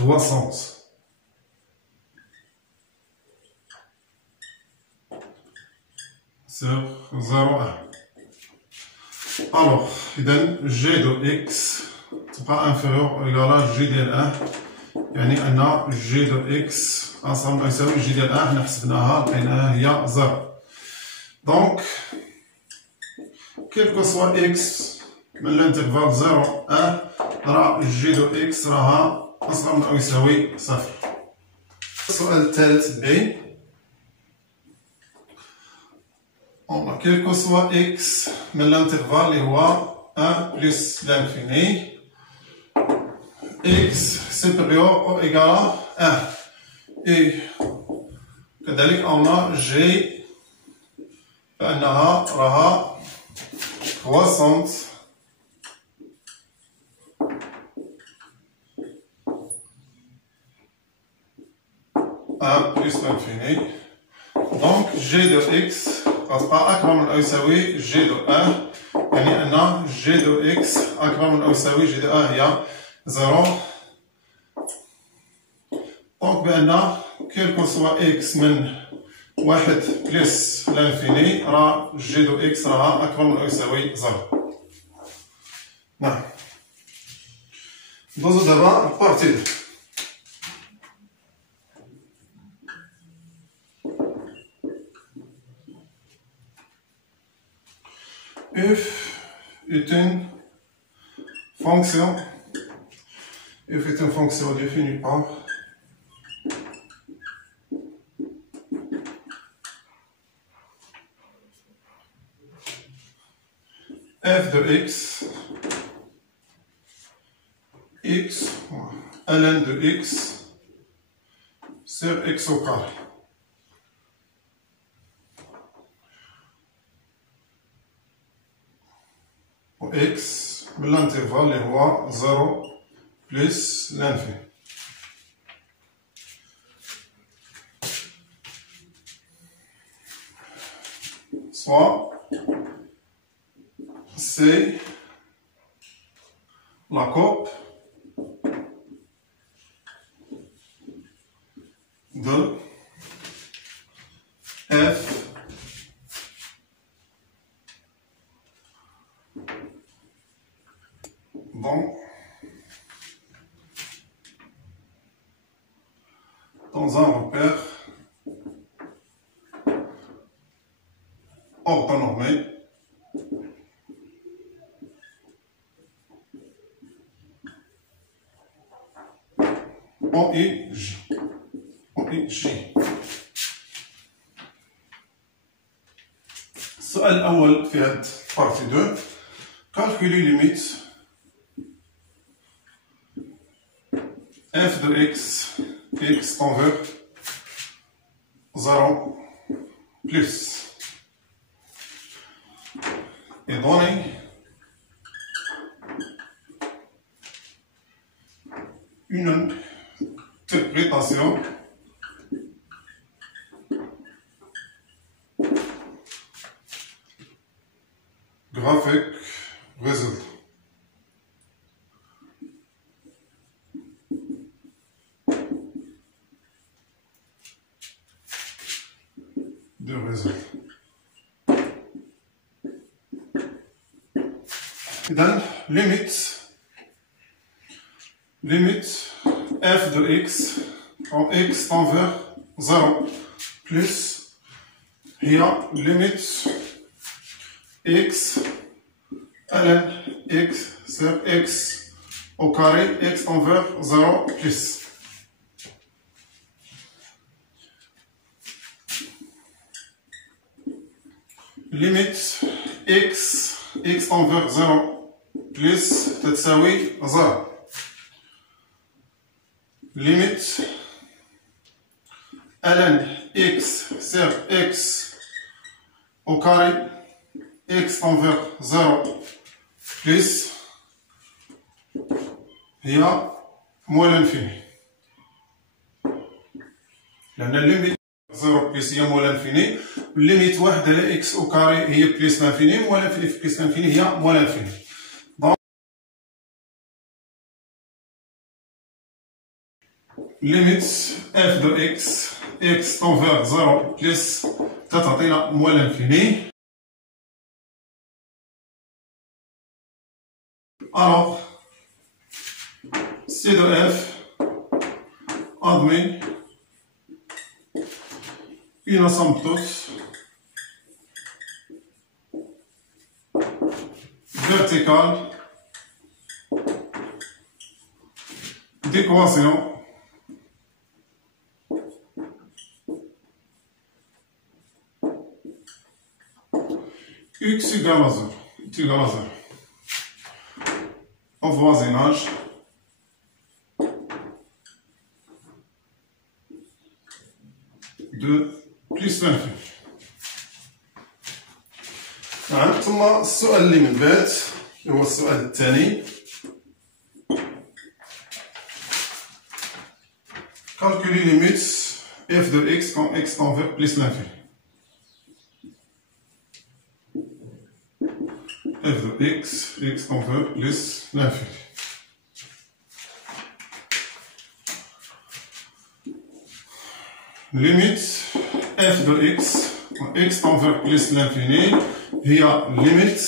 60 sur 0,1. Alors, g de x تبقى inférieur ou égal à g ديال 1. يعني أن g de x ensemble يساوي g ديال 1. حنا حسبناها لقيناها هي 0. Donc, quel que soit x من l'intervalle 0 1 راه g de x راها أصغر من أو يساوي 0. السؤال الثالث ب quel que soit x من l'intervalle اللي هو 1 plus l'infini x supérieur ou égal à 1 et كذلك عندنا g فإنها راها croissante plus l'infini. Donc g de x غتبقى أكبر من أو يساوي g de 1 يعني أن g de x أكبر من أو يساوي g de 1 هي 0. دونك بأن quel que soit x من 1 plus l'infini راه g de x راها أكبر من أو يساوي 0. نعم. ندوزو دابا للبارتي 2. F est une fonction. F est une fonction définie par f de x, ln de x sur x au carré. X من l'intervalle اللي هو 0 plus l'infini. Soit c'est la courbe de f dans un repère orthonormé OIJ. السؤال الأول في هاد partie 2 calculer limite f de x tend vers 0 plus et donner une interprétation graphique résultat. De résultat. Then limite f de x quand x tend vers 0 plus هي limite x ln x sur x au carré x tend vers 0 plus limite x tend vers 0 plus تتساوي 0 limite ln x sur x au carré x tend vers 0 plus هي moins l'infini. لأن الليميت 0 بلس هي moins l'infini والليميت 1 على x au carré هي plus l'infini moins l'infini plus l'infini هي moins l'infini. limite f de x, x tend vers 0 plus تعطينا moins l'infini. Alors, c de f admet une asymptote verticale d'équation x égale à 0. En voisinage de plus l'infini. ثم السؤال اللي من بعد هو السؤال الثاني. Calculer limite f de x quand x tend vers plus l'infini. F de x, x tend vers plus l'infini. Limite f de x, x tend vers plus l'infini, هي limite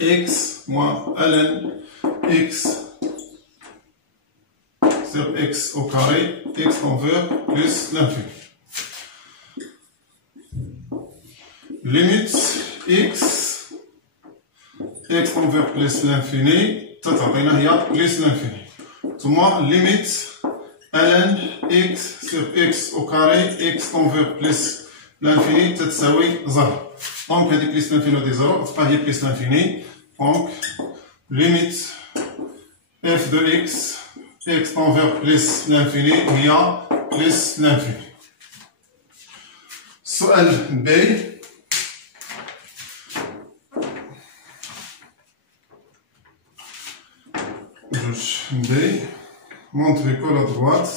x moins ln x sur x au carré, x tend vers plus l'infini. Limite x tend vers plus l'infini, تعطينا هي plus l'infini. ثم limite ln x sur x au carré, x tend vers plus l'infini تتساوي 0. Donc هذيك plus l'infini هذه 0 تبقى هي plus l'infini. Donc limite f de x, x tend vers plus l'infini هي plus l'infini. السؤال B. B, montrer que la droite,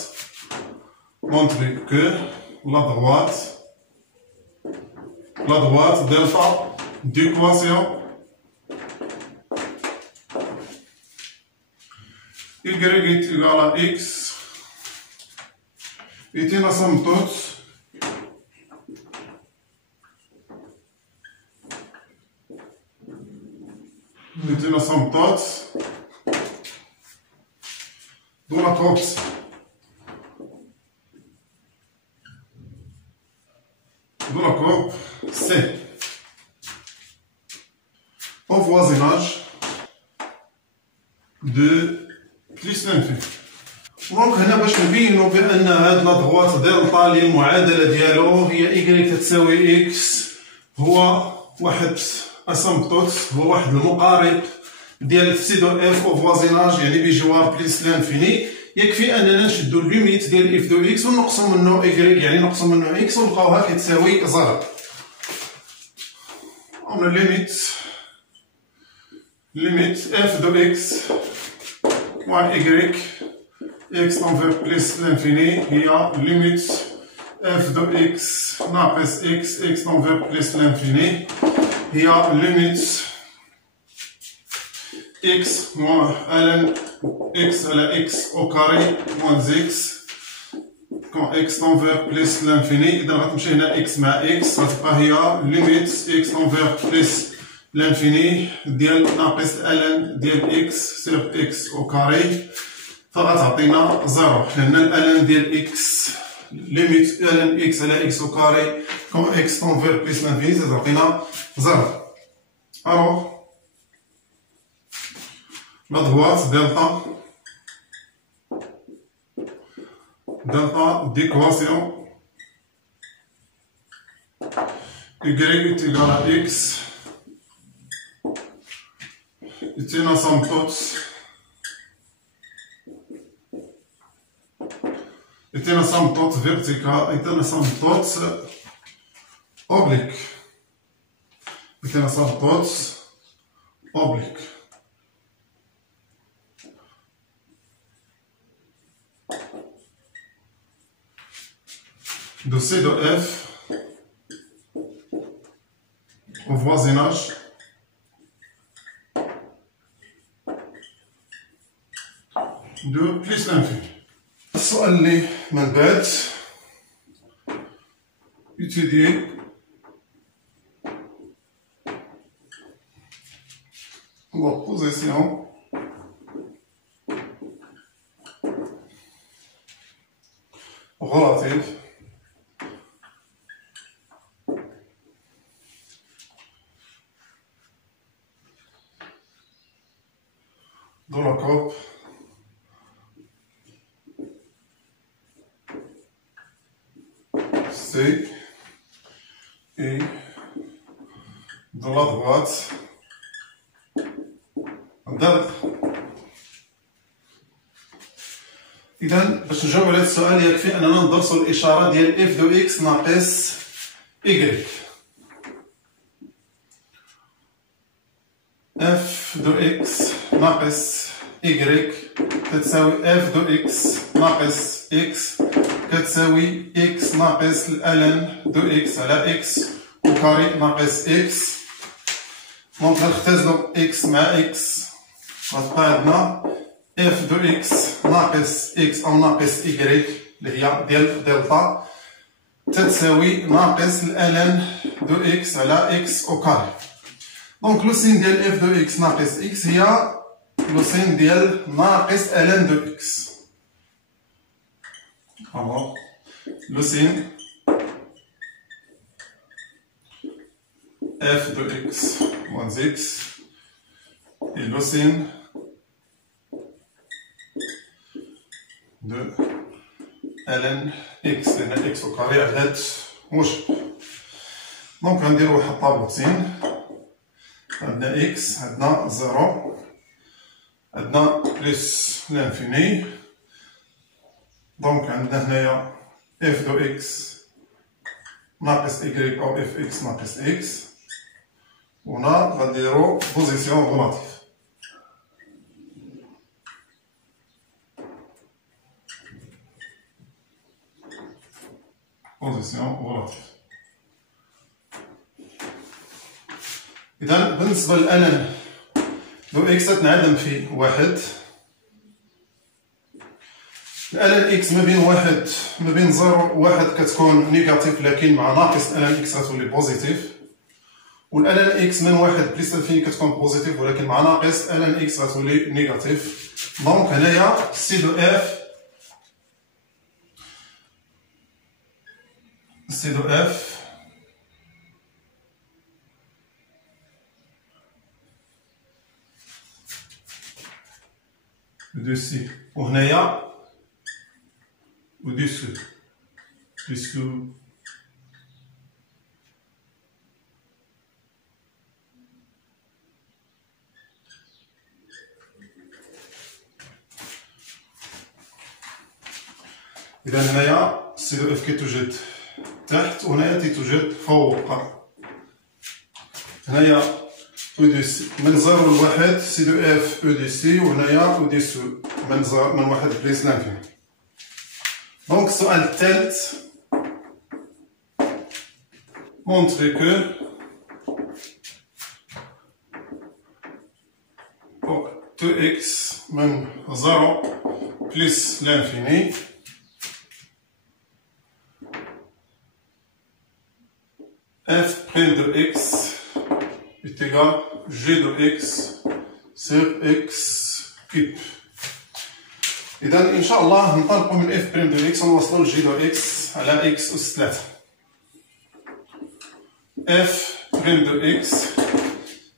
delta d'équation y est égal à x est une asymptote de la courbe C au voisinage de plus l'infini. دونك هنا باش نبينو بان هاد لا دغوات دلتا اللي المعادله ديالو هي y تتساوي x هو واحد اسامبتوت، هو واحد المقارب ديال سي دو اف او فوازيناج يعني بجوار بليس لانفيني. يكفي اننا نشدو الليميت ديال اف دو اكس ونقصو منه y يعني نقصو منه اكس ونلقاوها كتساوي 0. On limite f de x moins y x tend vers plus l'infini هي limite f de x ناقص x tend vers plus l'infini هي limite x moins ln x على x au carré moins x quand x tend vers plus l'infini. إذا غتمشي هنا x مع x غتبقى هي limite x tend vers plus l'infini ديال ناقص ln ديال x sur x au carré فغتعطينا 0 لأن ln ديال x limite ln x على x au carré quand x tend vers plus l'infini تعطينا 0. Alors la droite delta d'équation y est égal à x est une asymptote verticale, est une asymptote oblique. De C de F au voisinage 2 بلس لانفيني. السؤال اللي من بعد étudier la position relative de la coupe C et de la droite ضغط. إذا باش نجاوب على هذا السؤال يكفي أننا ندرسوا الإشارة ديال اف دو إكس ناقص إيكغيك. اف دو إكس ناقص إيكغيك تتساوي اف دو إكس ناقص إكس كتساوي إكس ناقص الألن دو إكس على إكس وكاري ناقص إكس. دونك غنختزلو إكس مع إكس غتبقى عندنا اف دو إكس ناقص إكس أو ناقص إيكغيك اللي هي ديال دلتا تتساوي ناقص الألن دو إكس على إكس وكاري. دونك لو سين ديال اف دو إكس ناقص إكس هي لو سين ديال ناقص ألن دو إكس. Alors, le signe f de x moins x et le signe de ln x لأن x au carré عدد مشبع. دونك غنديرو واحد الطابلتين عندنا x عندنا 0 عندنا بلس لانفيني. دونك عندنا هنايا اف دو اكس ناقص إيكغيك أو اف اكس ناقص اكس وهنا غنديرو بوزيسيون غولاتيف. بوزيسيون غولاتيف. إذا بالنسبة للألن دو اكس تنعدم في واحد. الألن إكس ما بين زيرو و واحد كتكون نيجاتيف لكن مع ناقص الألن إكس غتولي بوزيتيف. والألن إكس من واحد بليس لانفيني كتكون بوزيتيف ولكن مع ناقص الألن إكس غتولي نيجاتيف. دونك هنايا سي دو اف دو سي وهنايا au-dessus, puisque إذا هنايا سي دو اف كيتوجد تحت وهنايا تيتوجد فوق. هنايا au-dessus من 0 ل 1 سي دو اف au-dessus وهنايا au-dessus من 1 بليس لانفيني. Donc, السؤال الثالث montrer que pour 2x من 0 plus l'infini f prime de x est égal à g de x sur x cube. إذا إن شاء الله ننطلقوا من اف بريم دو اكس ونوصلوا لجي دو اكس على اكس أس 3. اف بريم دو اكس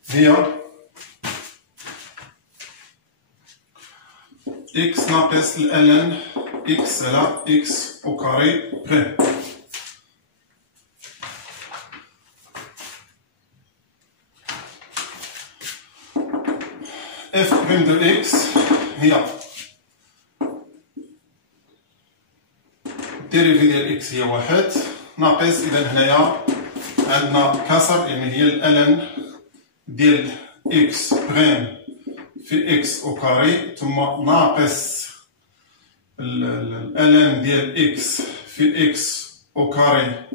هي اكس ناقص الألن اكس على اكس أو كاري بريم. اف بريم دو اكس هي الديريفي ديال اكس هي واحد ناقص. إذا هنايا عندنا كسر يعني هي الألن ديال اكس بريم في اكس أو كاري ثم ناقص الألن ديال اكس في اكس أو كاري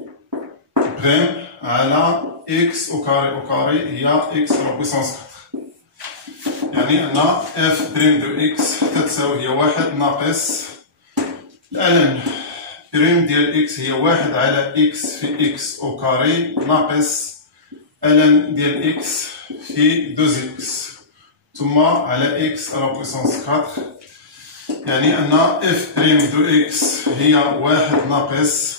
بريم على اكس أو كاري هي اكس على بويسونس 4. يعني أن اف بريم دو اكس تتساوي هي واحد ناقص الألم بريم ديال اكس هي واحد على اكس في اكس أو كاري ناقص ألم ديال اكس في دوز اكس ثم على اكس على بويسونس 4. يعني أن اف بريم دو اكس هي واحد ناقص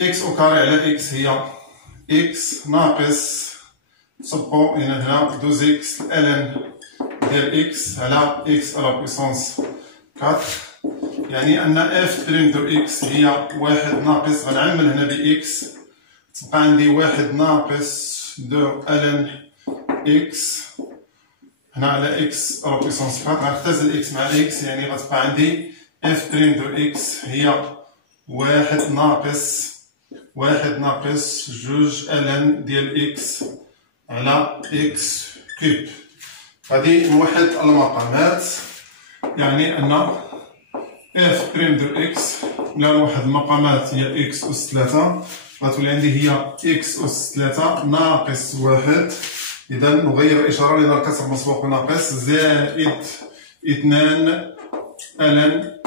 اكس أو كاري على اكس هي اكس ناقص صبو هنا دوز اكس الألم ديال اكس على اكس على بويسونس 4. يعني أن اف بريم دو اكس هي واحد ناقص غنعمل هنا بإكس تبقى عندي واحد ناقص دو ألم اكس هنا على اكس على بويسونس 4. غنختزل اكس مع اكس يعني غتبقى عندي اف بريم دو اكس هي واحد ناقص جوج ألم ديال اكس على اكس كيوب. غادي نوحد المقامات يعني أن اف بريم دو اكس ولا نوحد المقامات هي اكس أس 3 غتولي عندي هي اكس أس 3 ناقص واحد. إذا نغير الإشارة لأن الكسر مسبوق بناقص زائد 2 ألم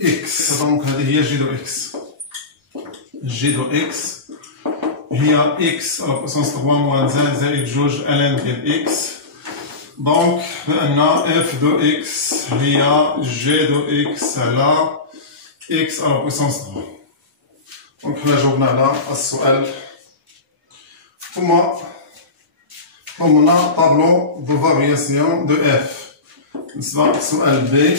اكس. دونك هذه هي جي دو اكس. جي دو اكس هي اكس على بويسونس 3 موان زائد جوج ألم ديال اكس. دونك بأن اف دو اكس هي جي دو اكس على اكس على بويسونس 3. دونك حنا جاوبنا على السؤال. ثم طلبنا طابلو دو فارياسيون دو اف. بالنسبة لسؤال بي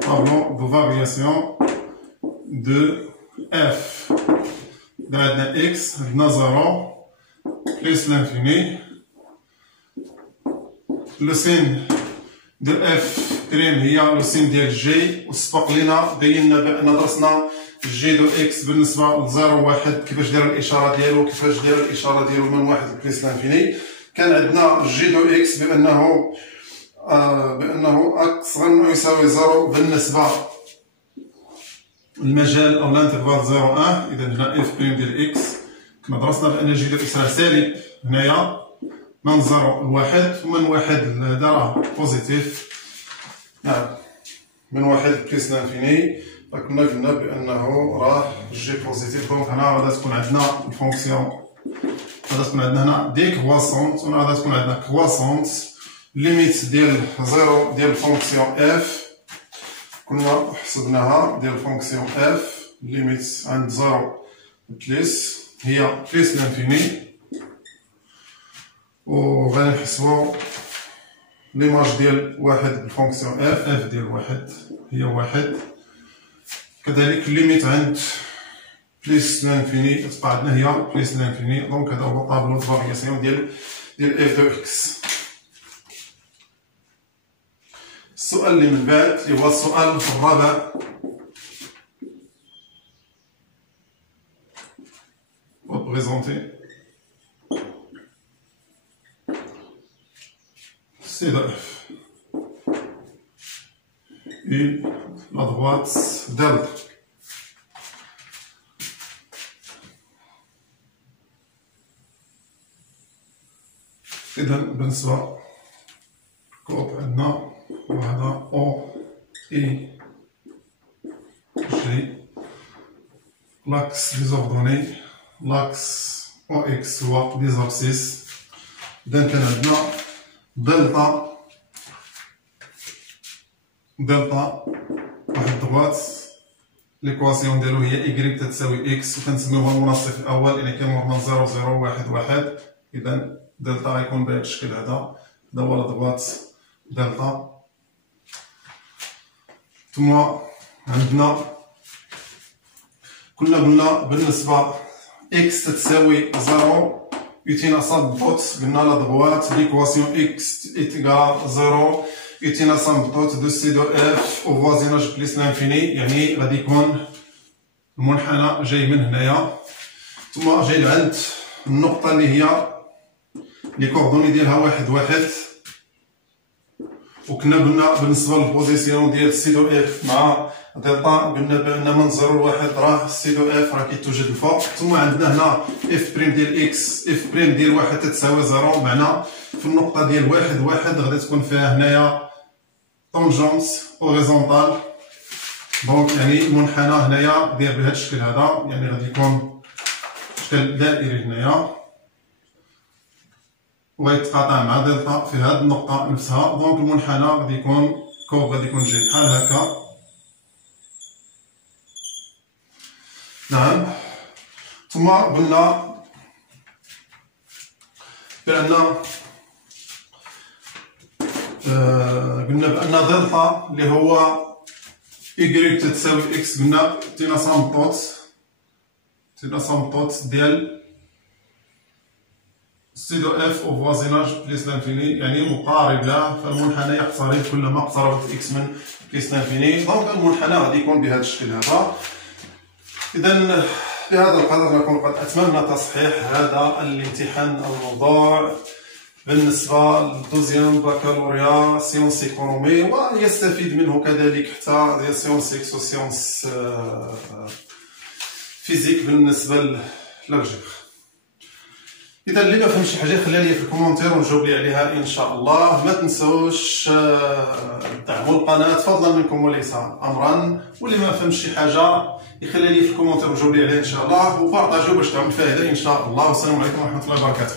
طابلو دو فارياسيون دو اف. عندنا اكس عندنا زيرو بليس لانفيني. لو سين دو اف بريم هي لو سين ديال جي وسبق لينا بينا بأن درسنا جي دو اكس بالنسبة لزيرو واحد كيفاش داير الإشارة ديالو كيفاش داير الإشارة ديالو من واحد بليس لانفيني. كان عندنا جي دو اكس بأنه أصغر من أو يساوي زيرو بالنسبة المجال أو لانترفال 0 1. إذا هنا اف بريم ديال اكس كنا درسنا بأن جي دو اكس راه سالب هنايا من 0 لواحد ومن واحد هذا راه بوزيتيف. نعم من واحد بليس لانفيني كنا قلنا بأنه راه جي بوزيتيف. دونك هنا غادا تكون عندنا الفونكسيون غادا تكون عندنا هنا ديكرواسونت وهنا غادا تكون عندنا كرواسونت. ليميت ديال 0 ديال الفونكسيون اف كنا حسبناها ديال الفونكسيون اف ليميت عند 0 بليس هي بليس لانفيني. و غادي نحسبو ليماج ديال واحد بالفونكسيون اف ديال واحد هي واحد. كذلك الليميت عند بليس لانفيني تبقى عندنا هي بليس لانفيني. دونك هذا هو طابلو دو فارياسيون ديال اف دو اكس. السؤال اللي من بعد اللي هو السؤال الرابع. représenter C de F et la droite delta. إذا بالنسبة كوب عندنا وهذا أو إي جي l'axe des ordonnées l'axe OX هو des abscisses. إذا كان عندنا دلتا واحد دغوات ليكواسيون ديالو هي إيكغيك تتساوي إكس وكنسميوها المنصف الأول يعني كيمر من 0 0 1 1. إذا دلتا غيكون بهذا الشكل هذا هو دغوات دلتا. ثم عندنا كنا قلنا بالنسبة إكس تتساوي 0 يعطينا صاد دوت قلنا لا دغوات ليكواسيون إكس إيكال 0 يعطينا صاد دوت دو سي دو إف أو فوازيناج بليس لانفيني يعني غادي يكون المنحنى جاي من هنايا. ثم جاي لعند النقطة اللي هي لي كوردوني ديالها واحد واحد. وكنا قلنا بالنسبة للبوزيسيون ديال سي دو إف مع دلتا قلنا بان من 0 ل 1 راه سيدو اف راه كيتوجد الفوق. ثم عندنا هنا اف بريم ديال اكس اف بريم ديال 1 تتساوي 0، معنى في النقطه ديال 1 غادي تكون فيها هنايا طونجونس اوريزونتال، دونك يعني المنحنى هنايا داير بهذا الشكل هذا، يعني غادي يكون شكل دائري هنايا وغيتقاطع مع دلتا في هذه النقطه نفسها. دونك المنحنى غادي يكون كوب، غادي يكون جاي بحال هكا. نعم. ثم قلنا بان دلتا اللي هو y تتساوي x، قلنا تينا سامطوط ديال سيدو اف او فوازيناج بليس لانفيني، يعني مقارب له، فالمنحنى يقترب كلما اقتربت اكس من بليس لانفيني. دونك المنحنى غادي يكون بهذا الشكل هذا. اذا بهذا القدر نكون قد اتممنا تصحيح هذا الامتحان الموضوع بالنسبه للدوزيام بكالوريا سيونس ايكونومي، ويستفيد منه كذلك حتى ديال سيونس اكس و سيونس فيزيك بالنسبه للالجبر. اذا اللي ما فهمش شي حاجه يخليها لي في الكومونتير ونجاوب لي عليها ان شاء الله. ما تنسوش دعموا القناه فضلا منكم وليس امرا، واللي ما فهمش شي حاجه يخليها لي في الكومونتير ونجاوب لي عليها ان شاء الله، وبارطاجيو باش تعم الفائده ان شاء الله. والسلام عليكم ورحمه الله وبركاته.